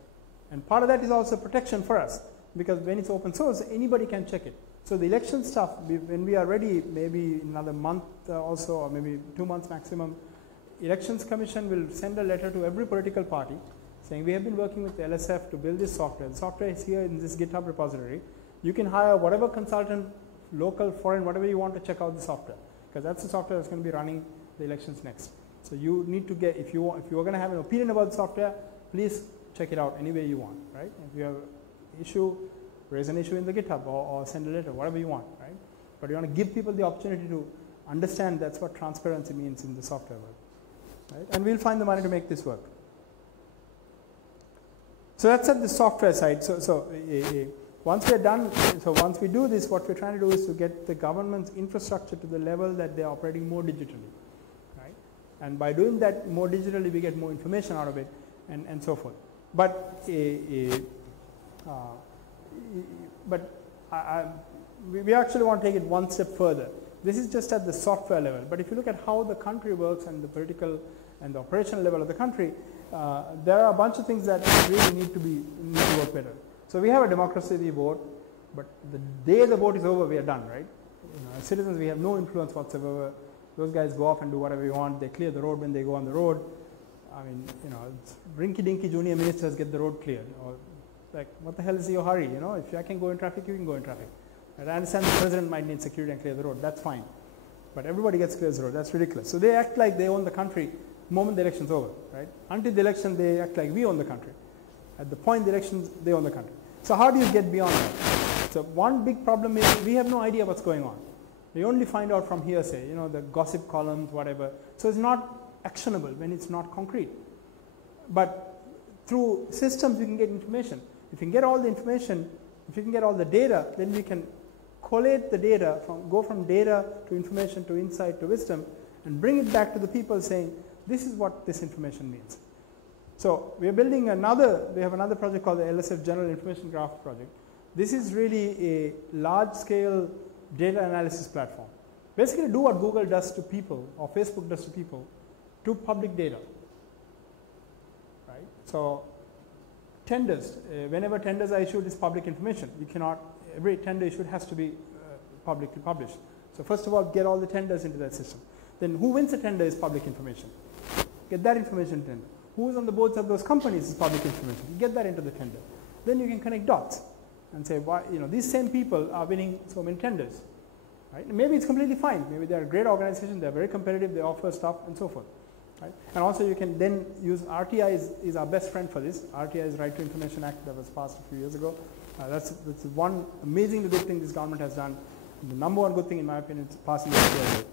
And part of that is also protection for us, because when it's open source, anybody can check it. So the election stuff, when we are ready, maybe in another month also, or maybe 2 months maximum, Elections Commission will send a letter to every political party saying we have been working with LSF to build this software. The software is here in this GitHub repository. You can hire whatever consultant, local, foreign, whatever you want to check out the software, because that's the software that's going to be running the elections next. So you need to get, if you're going to have an opinion about the software, please check it out any way you want, right? If you have an issue, raise an issue in the GitHub or send a letter, whatever you want, right? But you want to give people the opportunity to understand that's what transparency means in the software world, right? And we'll find the money to make this work. So that's at the software side. Once we're done, so once we do this, what we're trying to do is to get the government's infrastructure to the level that they're operating more digitally, right? And by doing that more digitally, we get more information out of it, and so forth. But we actually want to take it one step further. This is just at the software level. But if you look at how the country works and the political and the operational level of the country, there are a bunch of things that really need to work better. So we have a democracy, we vote, but the day the vote is over, we are done, right? As citizens, we have no influence whatsoever. Those guys go off and do whatever they want. They clear the road when they go on the road. I mean, rinky-dinky junior ministers get the road cleared. Or like, what the hell is your hurry? If I can go in traffic, you can go in traffic. Right? I understand the president might need security and clear the road. That's fine. But everybody gets clear the road. That's ridiculous. So they act like they own the country the moment the election's over, right? Until the election, they act like we own the country. At the point the elections, they own the country. So how do you get beyond that? So one big problem is we have no idea what's going on. We only find out from hearsay, the gossip columns, whatever. So it's not actionable when it's not concrete. But through systems, we can get information. If you can get all the information, if you can get all the data, then we can collate the data, go from data to information to insight to wisdom, and bring it back to the people saying, this is what this information means. So we are building we have another project called the LSF General Information Graph Project. This is really a large-scale data analysis platform. Basically do what Google does to people or Facebook does to people to public data, right? So tenders, whenever tenders are issued, is public information. You cannot, every tender issued has to be publicly published. So first of all, get all the tenders into that system. Then who wins the tender is public information. Get that information in tender. Who is on the boards of those companies is public information. You get that into the tender. Then you can connect dots and say, why, these same people are winning so many tenders, right? And maybe it's completely fine. Maybe they're a great organization. They're very competitive. They offer stuff and so forth, right? And also you can then use RTI is our best friend for this. RTI is Right to Information Act that was passed a few years ago. That's one amazingly good thing this government has done. The number one good thing, in my opinion, is passing the RTI.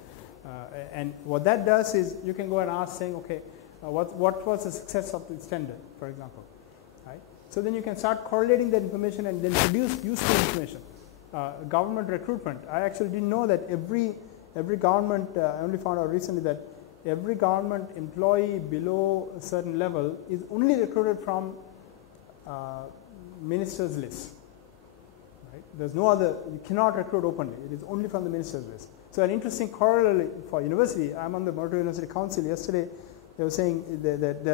And what that does is you can go and ask saying, okay, what was the success of this tender, for example, right? So then you can start correlating that information and then produce useful information. Government recruitment. I actually didn't know that every government, I only found out recently that every government employee below a certain level is only recruited from ministers' list. Right? There's no other, you cannot recruit openly. It is only from the ministers' list. So an interesting corollary for university, I'm on the Monato University Council. Yesterday, they were saying that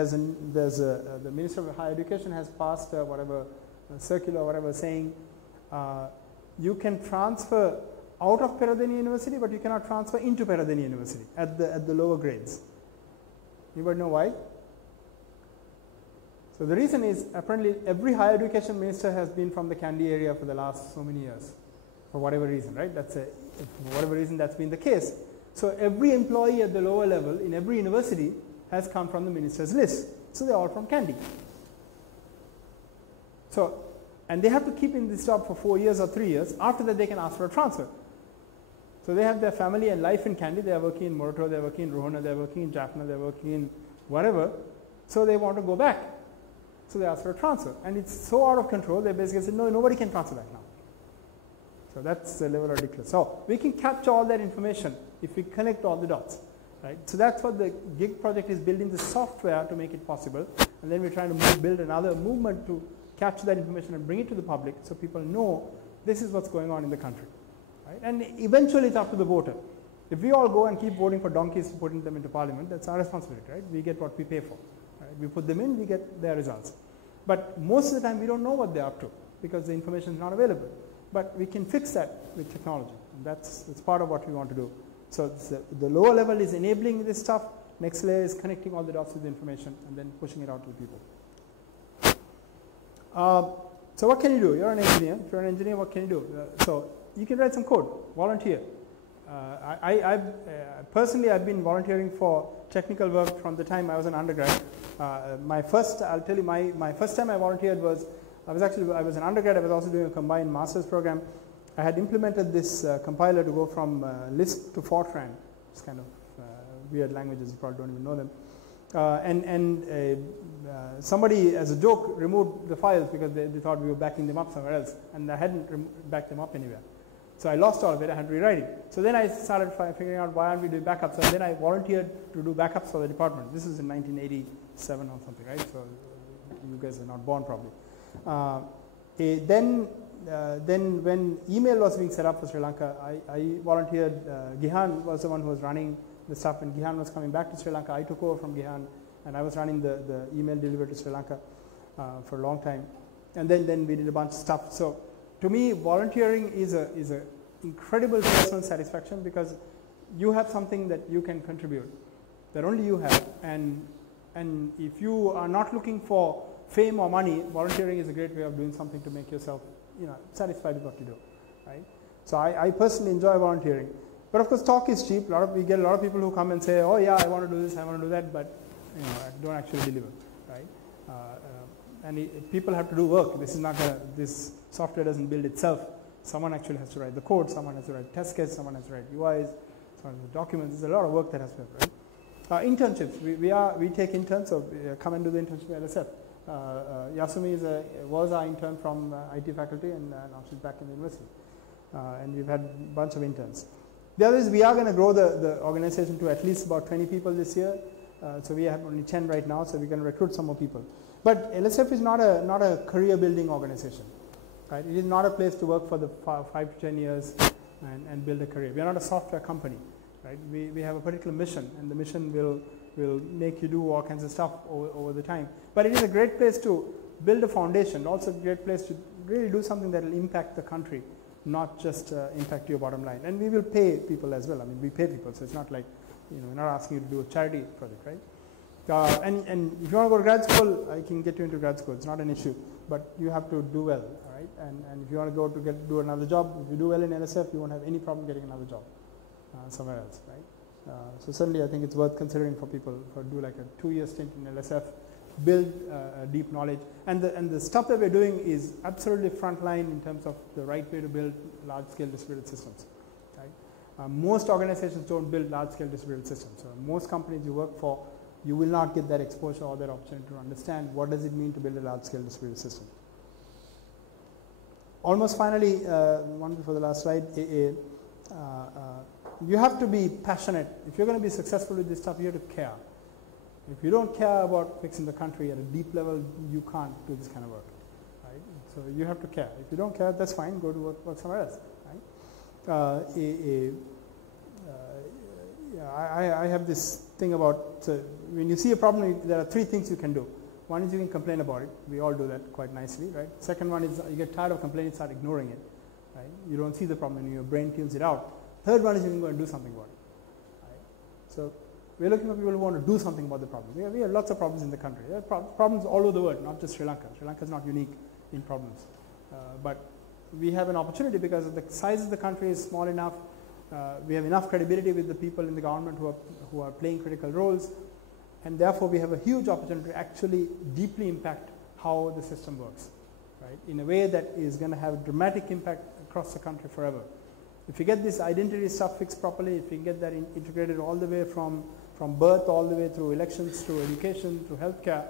the Minister of Higher Education has passed whatever circular or whatever saying you can transfer out of Peradeniya University, but you cannot transfer into Peradeniya University at the lower grades. Anybody know why? So the reason is apparently every higher education minister has been from the Kandy area for the last so many years, for whatever reason, right? For whatever reason that's been the case. So every employee at the lower level in every university has come from the minister's list. So they're all from Kandy. So, and they have to keep in this job for 4 years or 3 years. After that, they can ask for a transfer. So they have their family and life in Kandy. They are working in Morato, they are working in Rohana, they are working in Jaffna, they are working in whatever. So they want to go back. So they asked for a transfer, and it's so out of control, they basically said, no, nobody can transfer that now. So that's the level of ridiculous. So we can capture all that information if we connect all the dots, right? So that's what the gig project is, building the software to make it possible, and then we're trying to build another movement to capture that information and bring it to the public so people know this is what's going on in the country, right? And eventually it's up to the voter. If we all go and keep voting for donkeys, putting them into parliament, that's our responsibility, right? We get what we pay for, right? We put them in, we get their results. But most of the time we don't know what they're up to because the information is not available. But we can fix that with technology, and that's part of what we want to do. So the lower level is enabling this stuff, next layer is connecting all the dots with the information and then pushing it out to the people. So what can you do? You're an engineer. If you're an engineer, what can you do? So you can write some code, volunteer. Personally, I've been volunteering for technical work from the time I was an undergrad. I'll tell you, my first time I volunteered was, I was an undergrad, I was also doing a combined master's program. I had implemented this compiler to go from Lisp to Fortran. It's kind of weird languages, you probably don't even know them. Somebody, as a joke, removed the files because they thought we were backing them up somewhere else, and I hadn't backed them up anywhere. So I lost all of it, I had to rewrite it. So then I started figuring out why aren't we doing backups, and then I volunteered to do backups for the department. This is in 1987 or something, right? So you guys are not born probably. Then when email was being set up for Sri Lanka, I volunteered. Gihan was the one who was running the stuff, and Gihan was coming back to Sri Lanka. I took over from Gihan, and I was running the email delivery to Sri Lanka for a long time. And then we did a bunch of stuff. So to me, volunteering is a incredible personal satisfaction because you have something that you can contribute, that only you have. And if you are not looking for fame or money, volunteering is a great way of doing something to make yourself, satisfied with what you do, right? So I personally enjoy volunteering. But of course, talk is cheap. We get a lot of people who come and say, oh yeah, I want to do this, I want to do that, but I don't actually deliver, right? People have to do work. This software doesn't build itself. Someone actually has to write the code, someone has to write test cases, someone has to write UIs, someone has to documents. There's a lot of work that has to happen, right? Internships. We take interns, so come and do the internship at LSF. Yasumi was our intern from IT faculty, and now she's back in the university. And we've had a bunch of interns. The other is we are going to grow the organization to at least about 20 people this year. So we have only 10 right now, so we can recruit some more people. But LSF is not a career building organization, right? It is not a place to work for the 5 to 10 years and build a career. We are not a software company, right? We have a particular mission, and the mission will make you do all kinds of stuff over the time. But it is a great place to build a foundation, also a great place to really do something that will impact the country, not just impact your bottom line. And we will pay people as well. I mean, we pay people, so it's not like, we're not asking you to do a charity project, right? And if you want to go to grad school, I can get you into grad school. It's not an issue, but you have to do well, all right? And if you want to go to do another job, if you do well in LSF, you won't have any problem getting another job somewhere else, right? So certainly I think it's worth considering for people who do like a 2-year stint in LSF, build deep knowledge. And the stuff that we're doing is absolutely frontline in terms of the right way to build large-scale distributed systems, right? Most organizations don't build large-scale distributed systems. So most companies you work for, you will not get that exposure or that opportunity to understand what does it mean to build a large-scale distributed system. Almost finally, one before the last slide, you have to be passionate. If you're going to be successful with this stuff, you have to care. If you don't care about fixing the country at a deep level, you can't do this kind of work, right? So you have to care. If you don't care, that's fine. Go to work somewhere else, right? I have this thing about when you see a problem, there are 3 things you can do. One is you can complain about it. We all do that quite nicely, right? Second one is you get tired of complaining, start ignoring it, right? You don't see the problem and your brain tunes it out. Third one is you can go and do something about it, right? So we're looking for people who want to do something about the problem. We have lots of problems in the country. There are problems all over the world, not just Sri Lanka. Sri Lanka is not unique in problems. But we have an opportunity because the size of the country is small enough. We have enough credibility with the people in the government who are playing critical roles. And therefore, we have a huge opportunity to actually deeply impact how the system works, right? In a way that is going to have a dramatic impact across the country forever. If you get this identity stuff fixed properly, if you get that integrated all the way from birth all the way through elections, through education, through healthcare,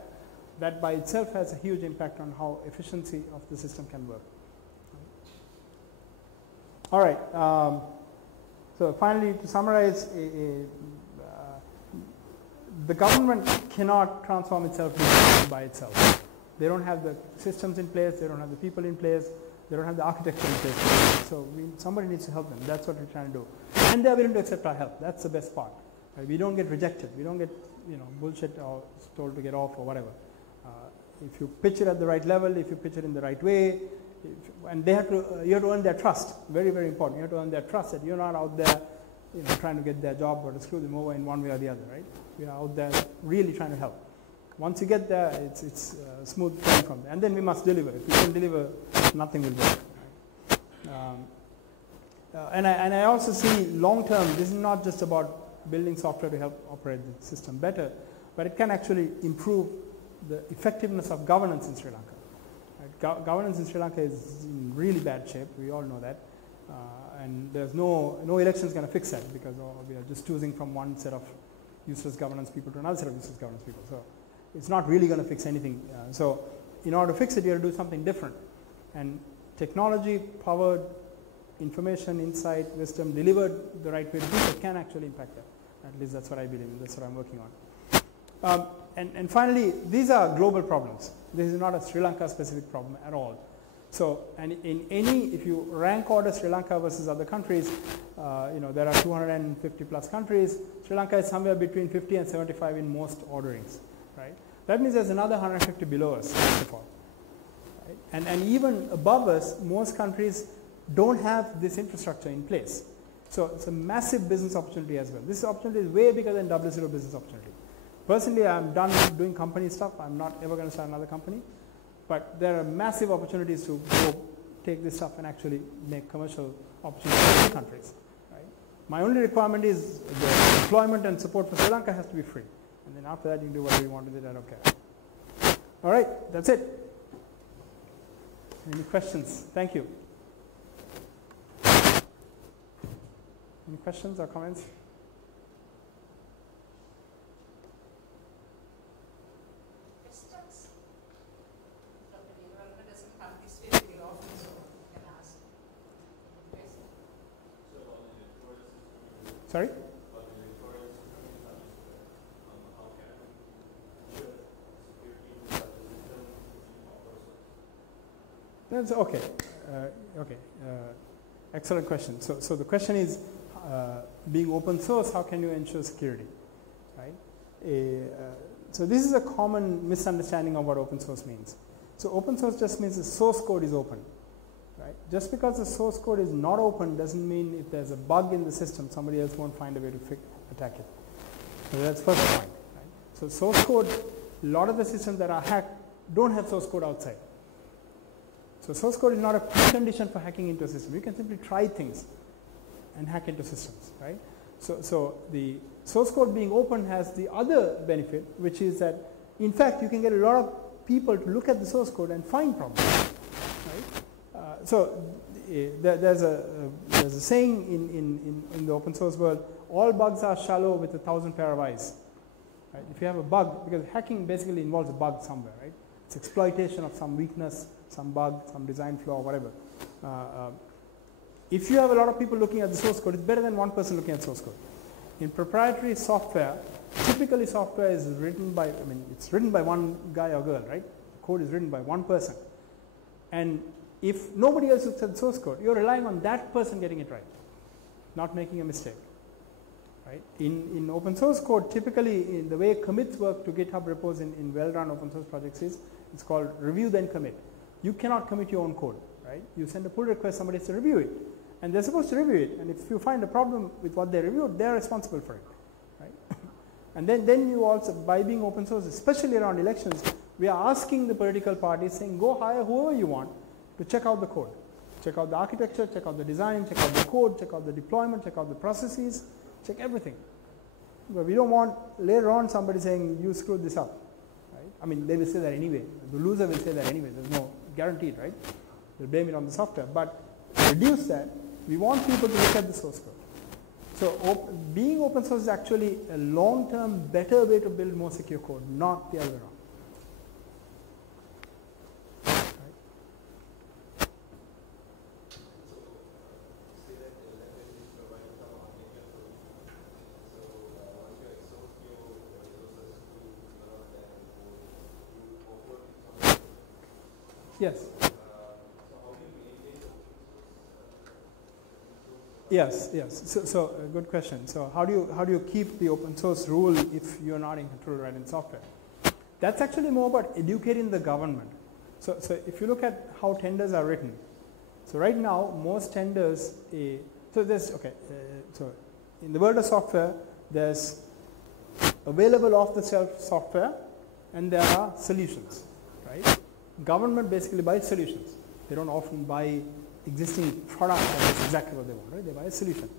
that by itself has a huge impact on how efficiency of the system can work. All right. So finally, to summarize, the government cannot transform itself by itself. They don't have the systems in place, they don't have the people in place, they don't have the architecture in place. So somebody needs to help them. That's what we're trying to do. And they're willing to accept our help. That's the best part. Right? We don't get rejected. We don't get bullshit or told to get off or whatever. If you pitch it at the right level, if you pitch it in the right way, and they have to, you have to earn their trust. Very, very important. You have to earn their trust that you're not out there, trying to get their job or to screw them over in one way or the other, right? We are out there really trying to help. Once you get there, it's smooth going from there. And then we must deliver. If we don't deliver, nothing will work. Right? And I also see long term, this is not just about building software to help operate the system better, but it can actually improve the effectiveness of governance in Sri Lanka. Right? Governance in Sri Lanka is in really bad shape. We all know that. And there's no election is going to fix that, because we are just choosing from one set of useless governance people to another set of useless governance people. So it's not really going to fix anything. So in order to fix it, you have to do something different. And technology powered information, insight, wisdom delivered the right way to people can actually impact that. At least that's what I believe in. That's what I'm working on. And finally, these are global problems. This is not a Sri Lanka specific problem at all. So, and if you rank order Sri Lanka versus other countries, there are 250 plus countries. Sri Lanka is somewhere between 50 and 75 in most orderings, right? That means there's another 150 below us, first of all. Right? And even above us, most countries don't have this infrastructure in place. So it's a massive business opportunity as well. This opportunity is way bigger than W0 business opportunity. Personally, I'm done doing company stuff. I'm not ever going to start another company. But there are massive opportunities to go take this stuff and actually make commercial opportunities in other countries. Right? My only requirement is the employment and support for Sri Lanka has to be free. And then after that, you can do whatever you want with it. I don't care. All right, that's it. Any questions? Thank you. Any questions or comments? Sorry? That's okay. Excellent question. So the question is, being open source, how can you ensure security? Right? So this is a common misunderstanding of what open source means. So open source just means the source code is open. Right? Just because the source code is not open doesn't mean if there's a bug in the system, somebody else won't find a way to attack it. So that's first point. Right? So source code, a lot of the systems that are hacked don't have source code outside. So source code is not a precondition for hacking into a system. You can simply try things and hack into systems. Right? So the source code being open has the other benefit, which is that in fact you can get a lot of people to look at the source code and find problems. So there's a saying in the open source world, all bugs are shallow with 1,000 pair of eyes. Right? If you have a bug, because hacking basically involves a bug somewhere, right? It's exploitation of some weakness, some bug, some design flaw, whatever. If you have a lot of people looking at the source code, it's better than one person looking at source code. In proprietary software, typically software is written by, it's written by one guy or girl, right? The code is written by one person. And if nobody else looks at the source code, you're relying on that person getting it right, not making a mistake. Right? In open source code, typically in the way commits work to GitHub repos in well-run open source projects is, it's called review then commit. You cannot commit your own code. Right? You send a pull request, somebody has to review it. And they're supposed to review it. And if you find a problem with what they reviewed, they're responsible for it. Right? And then you also, by being open source, especially around elections, we are asking the political parties saying, go hire whoever you want to check out the code. Check out the architecture, check out the design, check out the code, check out the deployment, check out the processes, check everything. But we don't want later on somebody saying, you screwed this up. Right? They will say that anyway. The loser will say that anyway. There's no guaranteed, right? They'll blame it on the software. But to reduce that, we want people to look at the source code. So being open source is actually a long-term better way to build more secure code, not the other way around. Yes. Yes, yes. So good question. So how do you keep the open source rule if you're not in control right in software? That's actually more about educating the government. So if you look at how tenders are written, so right now most tenders, so in the world of software, there's available off-the-shelf software and there are solutions, right? Government basically buys solutions. They don't often buy existing product that does exactly what they want, right? They buy a solution.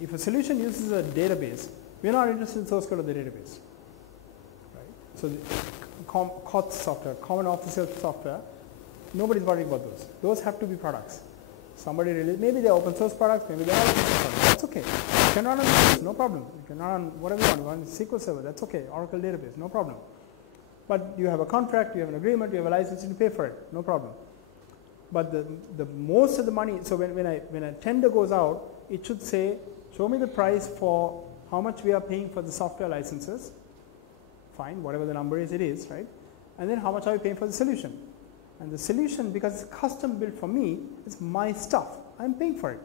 If a solution uses a database, we're not interested in source code of the database, right? So the COTS software, common off-the-shelf software, nobody's worried about those. Those have to be products. Somebody really, maybe they're open source products, maybe they're not open source products. That's okay. You can run on Linux, no problem. You can run on whatever you want. You run on SQL Server, that's okay. Oracle database, no problem. But you have a contract, you have an agreement, you have a license, you pay for it, no problem. But the most of the money, so when a tender goes out, it should say, show me the price for how much we are paying for the software licenses. Fine, whatever the number is, it is, right? And then how much are we paying for the solution? And the solution, because it's custom built for me, it's my stuff. I'm paying for it.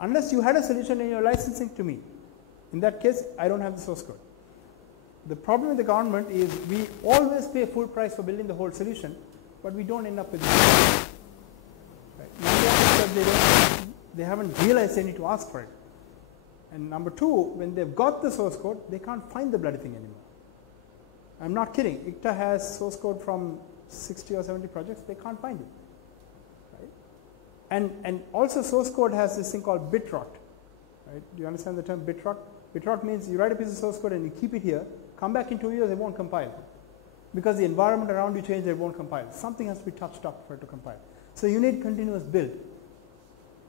Unless you had a solution and you're licensing to me. In that case, I don't have the source code. The problem with the government is we always pay full price for building the whole solution, but we don't end up with it. Right? Number because they haven't realized they need to ask for it. And number two, when they've got the source code, they can't find the bloody thing anymore. I'm not kidding. ICTA has source code from 60 or 70 projects, they can't find it. Right? And also source code has this thing called bit rot. Right? Do you understand the term bit rot? Bit rot means you write a piece of source code and you keep it here, come back in 2 years, it won't compile. Because the environment around you changes, it won't compile. Something has to be touched up for it to compile. So you need continuous build.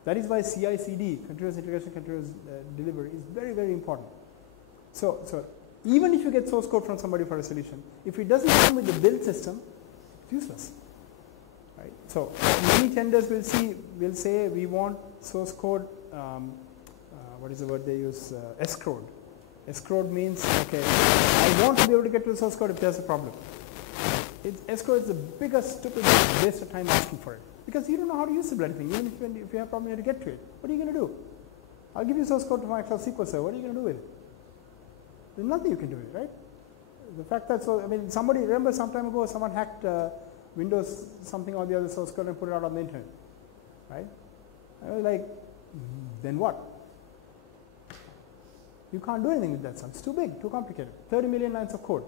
That is why CI/CD, continuous integration, continuous delivery, is very, very important. So even if you get source code from somebody for a solution, if it doesn't come with the build system, it's useless. Right? So many tenders will say we want source code, what is the word they use, escrowed. Escrowed means, okay, I want to be able to get to the source code if there's a problem. Escrow is the biggest stupid waste of time asking for it. Because you don't know how to use the bloody thing. Even if you have a problem, you have to get to it. What are you going to do? I'll give you source code to my Excel SQL server. What are you going to do with it? There's nothing you can do with it, right? The fact that, somebody, remember some time ago, someone hacked Windows something or the other source code and put it out on the internet, right? I was like, then what? You can't do anything with that stuff. It's too big, too complicated. 30 million lines of code.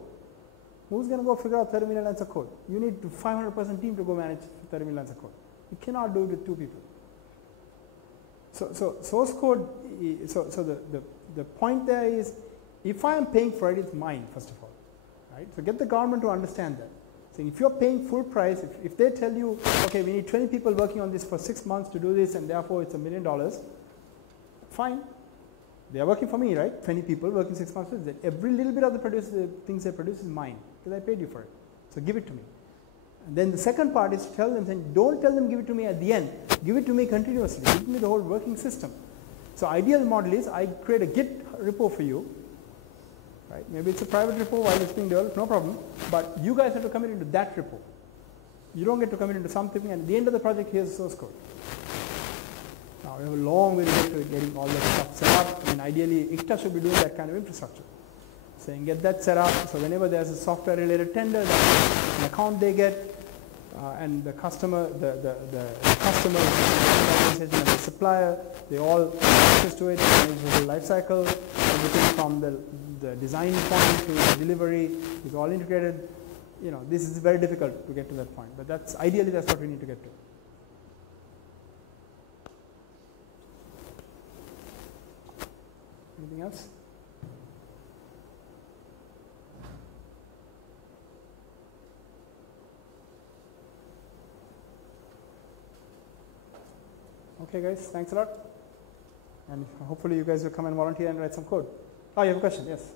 Who's going to go figure out 30 million lines of code? You need a 500-person team to go manage 30 million lines of code. You cannot do it with 2 people. So source code, the point there is, if I am paying for it, it's mine, first of all. Right? So get the government to understand that. So if you're paying full price, if they tell you, okay, we need 20 people working on this for 6 months to do this, and therefore it's $1 million, fine. They are working for me, right? 20 people working 6 months. Every little bit of the things they produce is mine, because I paid you for it. So give it to me. And then the second part is to tell them, don't tell them give it to me at the end. Give it to me continuously. Give me the whole working system. So ideal model is I create a Git repo for you. Right? Maybe it's a private repo while it's being developed, no problem. But you guys have to commit into that repo. You don't get to commit into something, and at the end of the project, here's the source code. Now, we have a long way to get to getting all that stuff set up. I mean, ideally, ICTA should be doing that kind of infrastructure. Saying, get that set up, so whenever there's a software-related tender, that's an account they get, and the customer, the customer, organization, and the supplier, they all access to it, manage the whole life cycle, everything from the design point to the delivery is all integrated. You know, this is very difficult to get to that point, but that's ideally that's what we need to get to. Anything else? Okay, guys, thanks a lot. And hopefully you guys will come and volunteer and write some code. Oh, you have a question? Yes.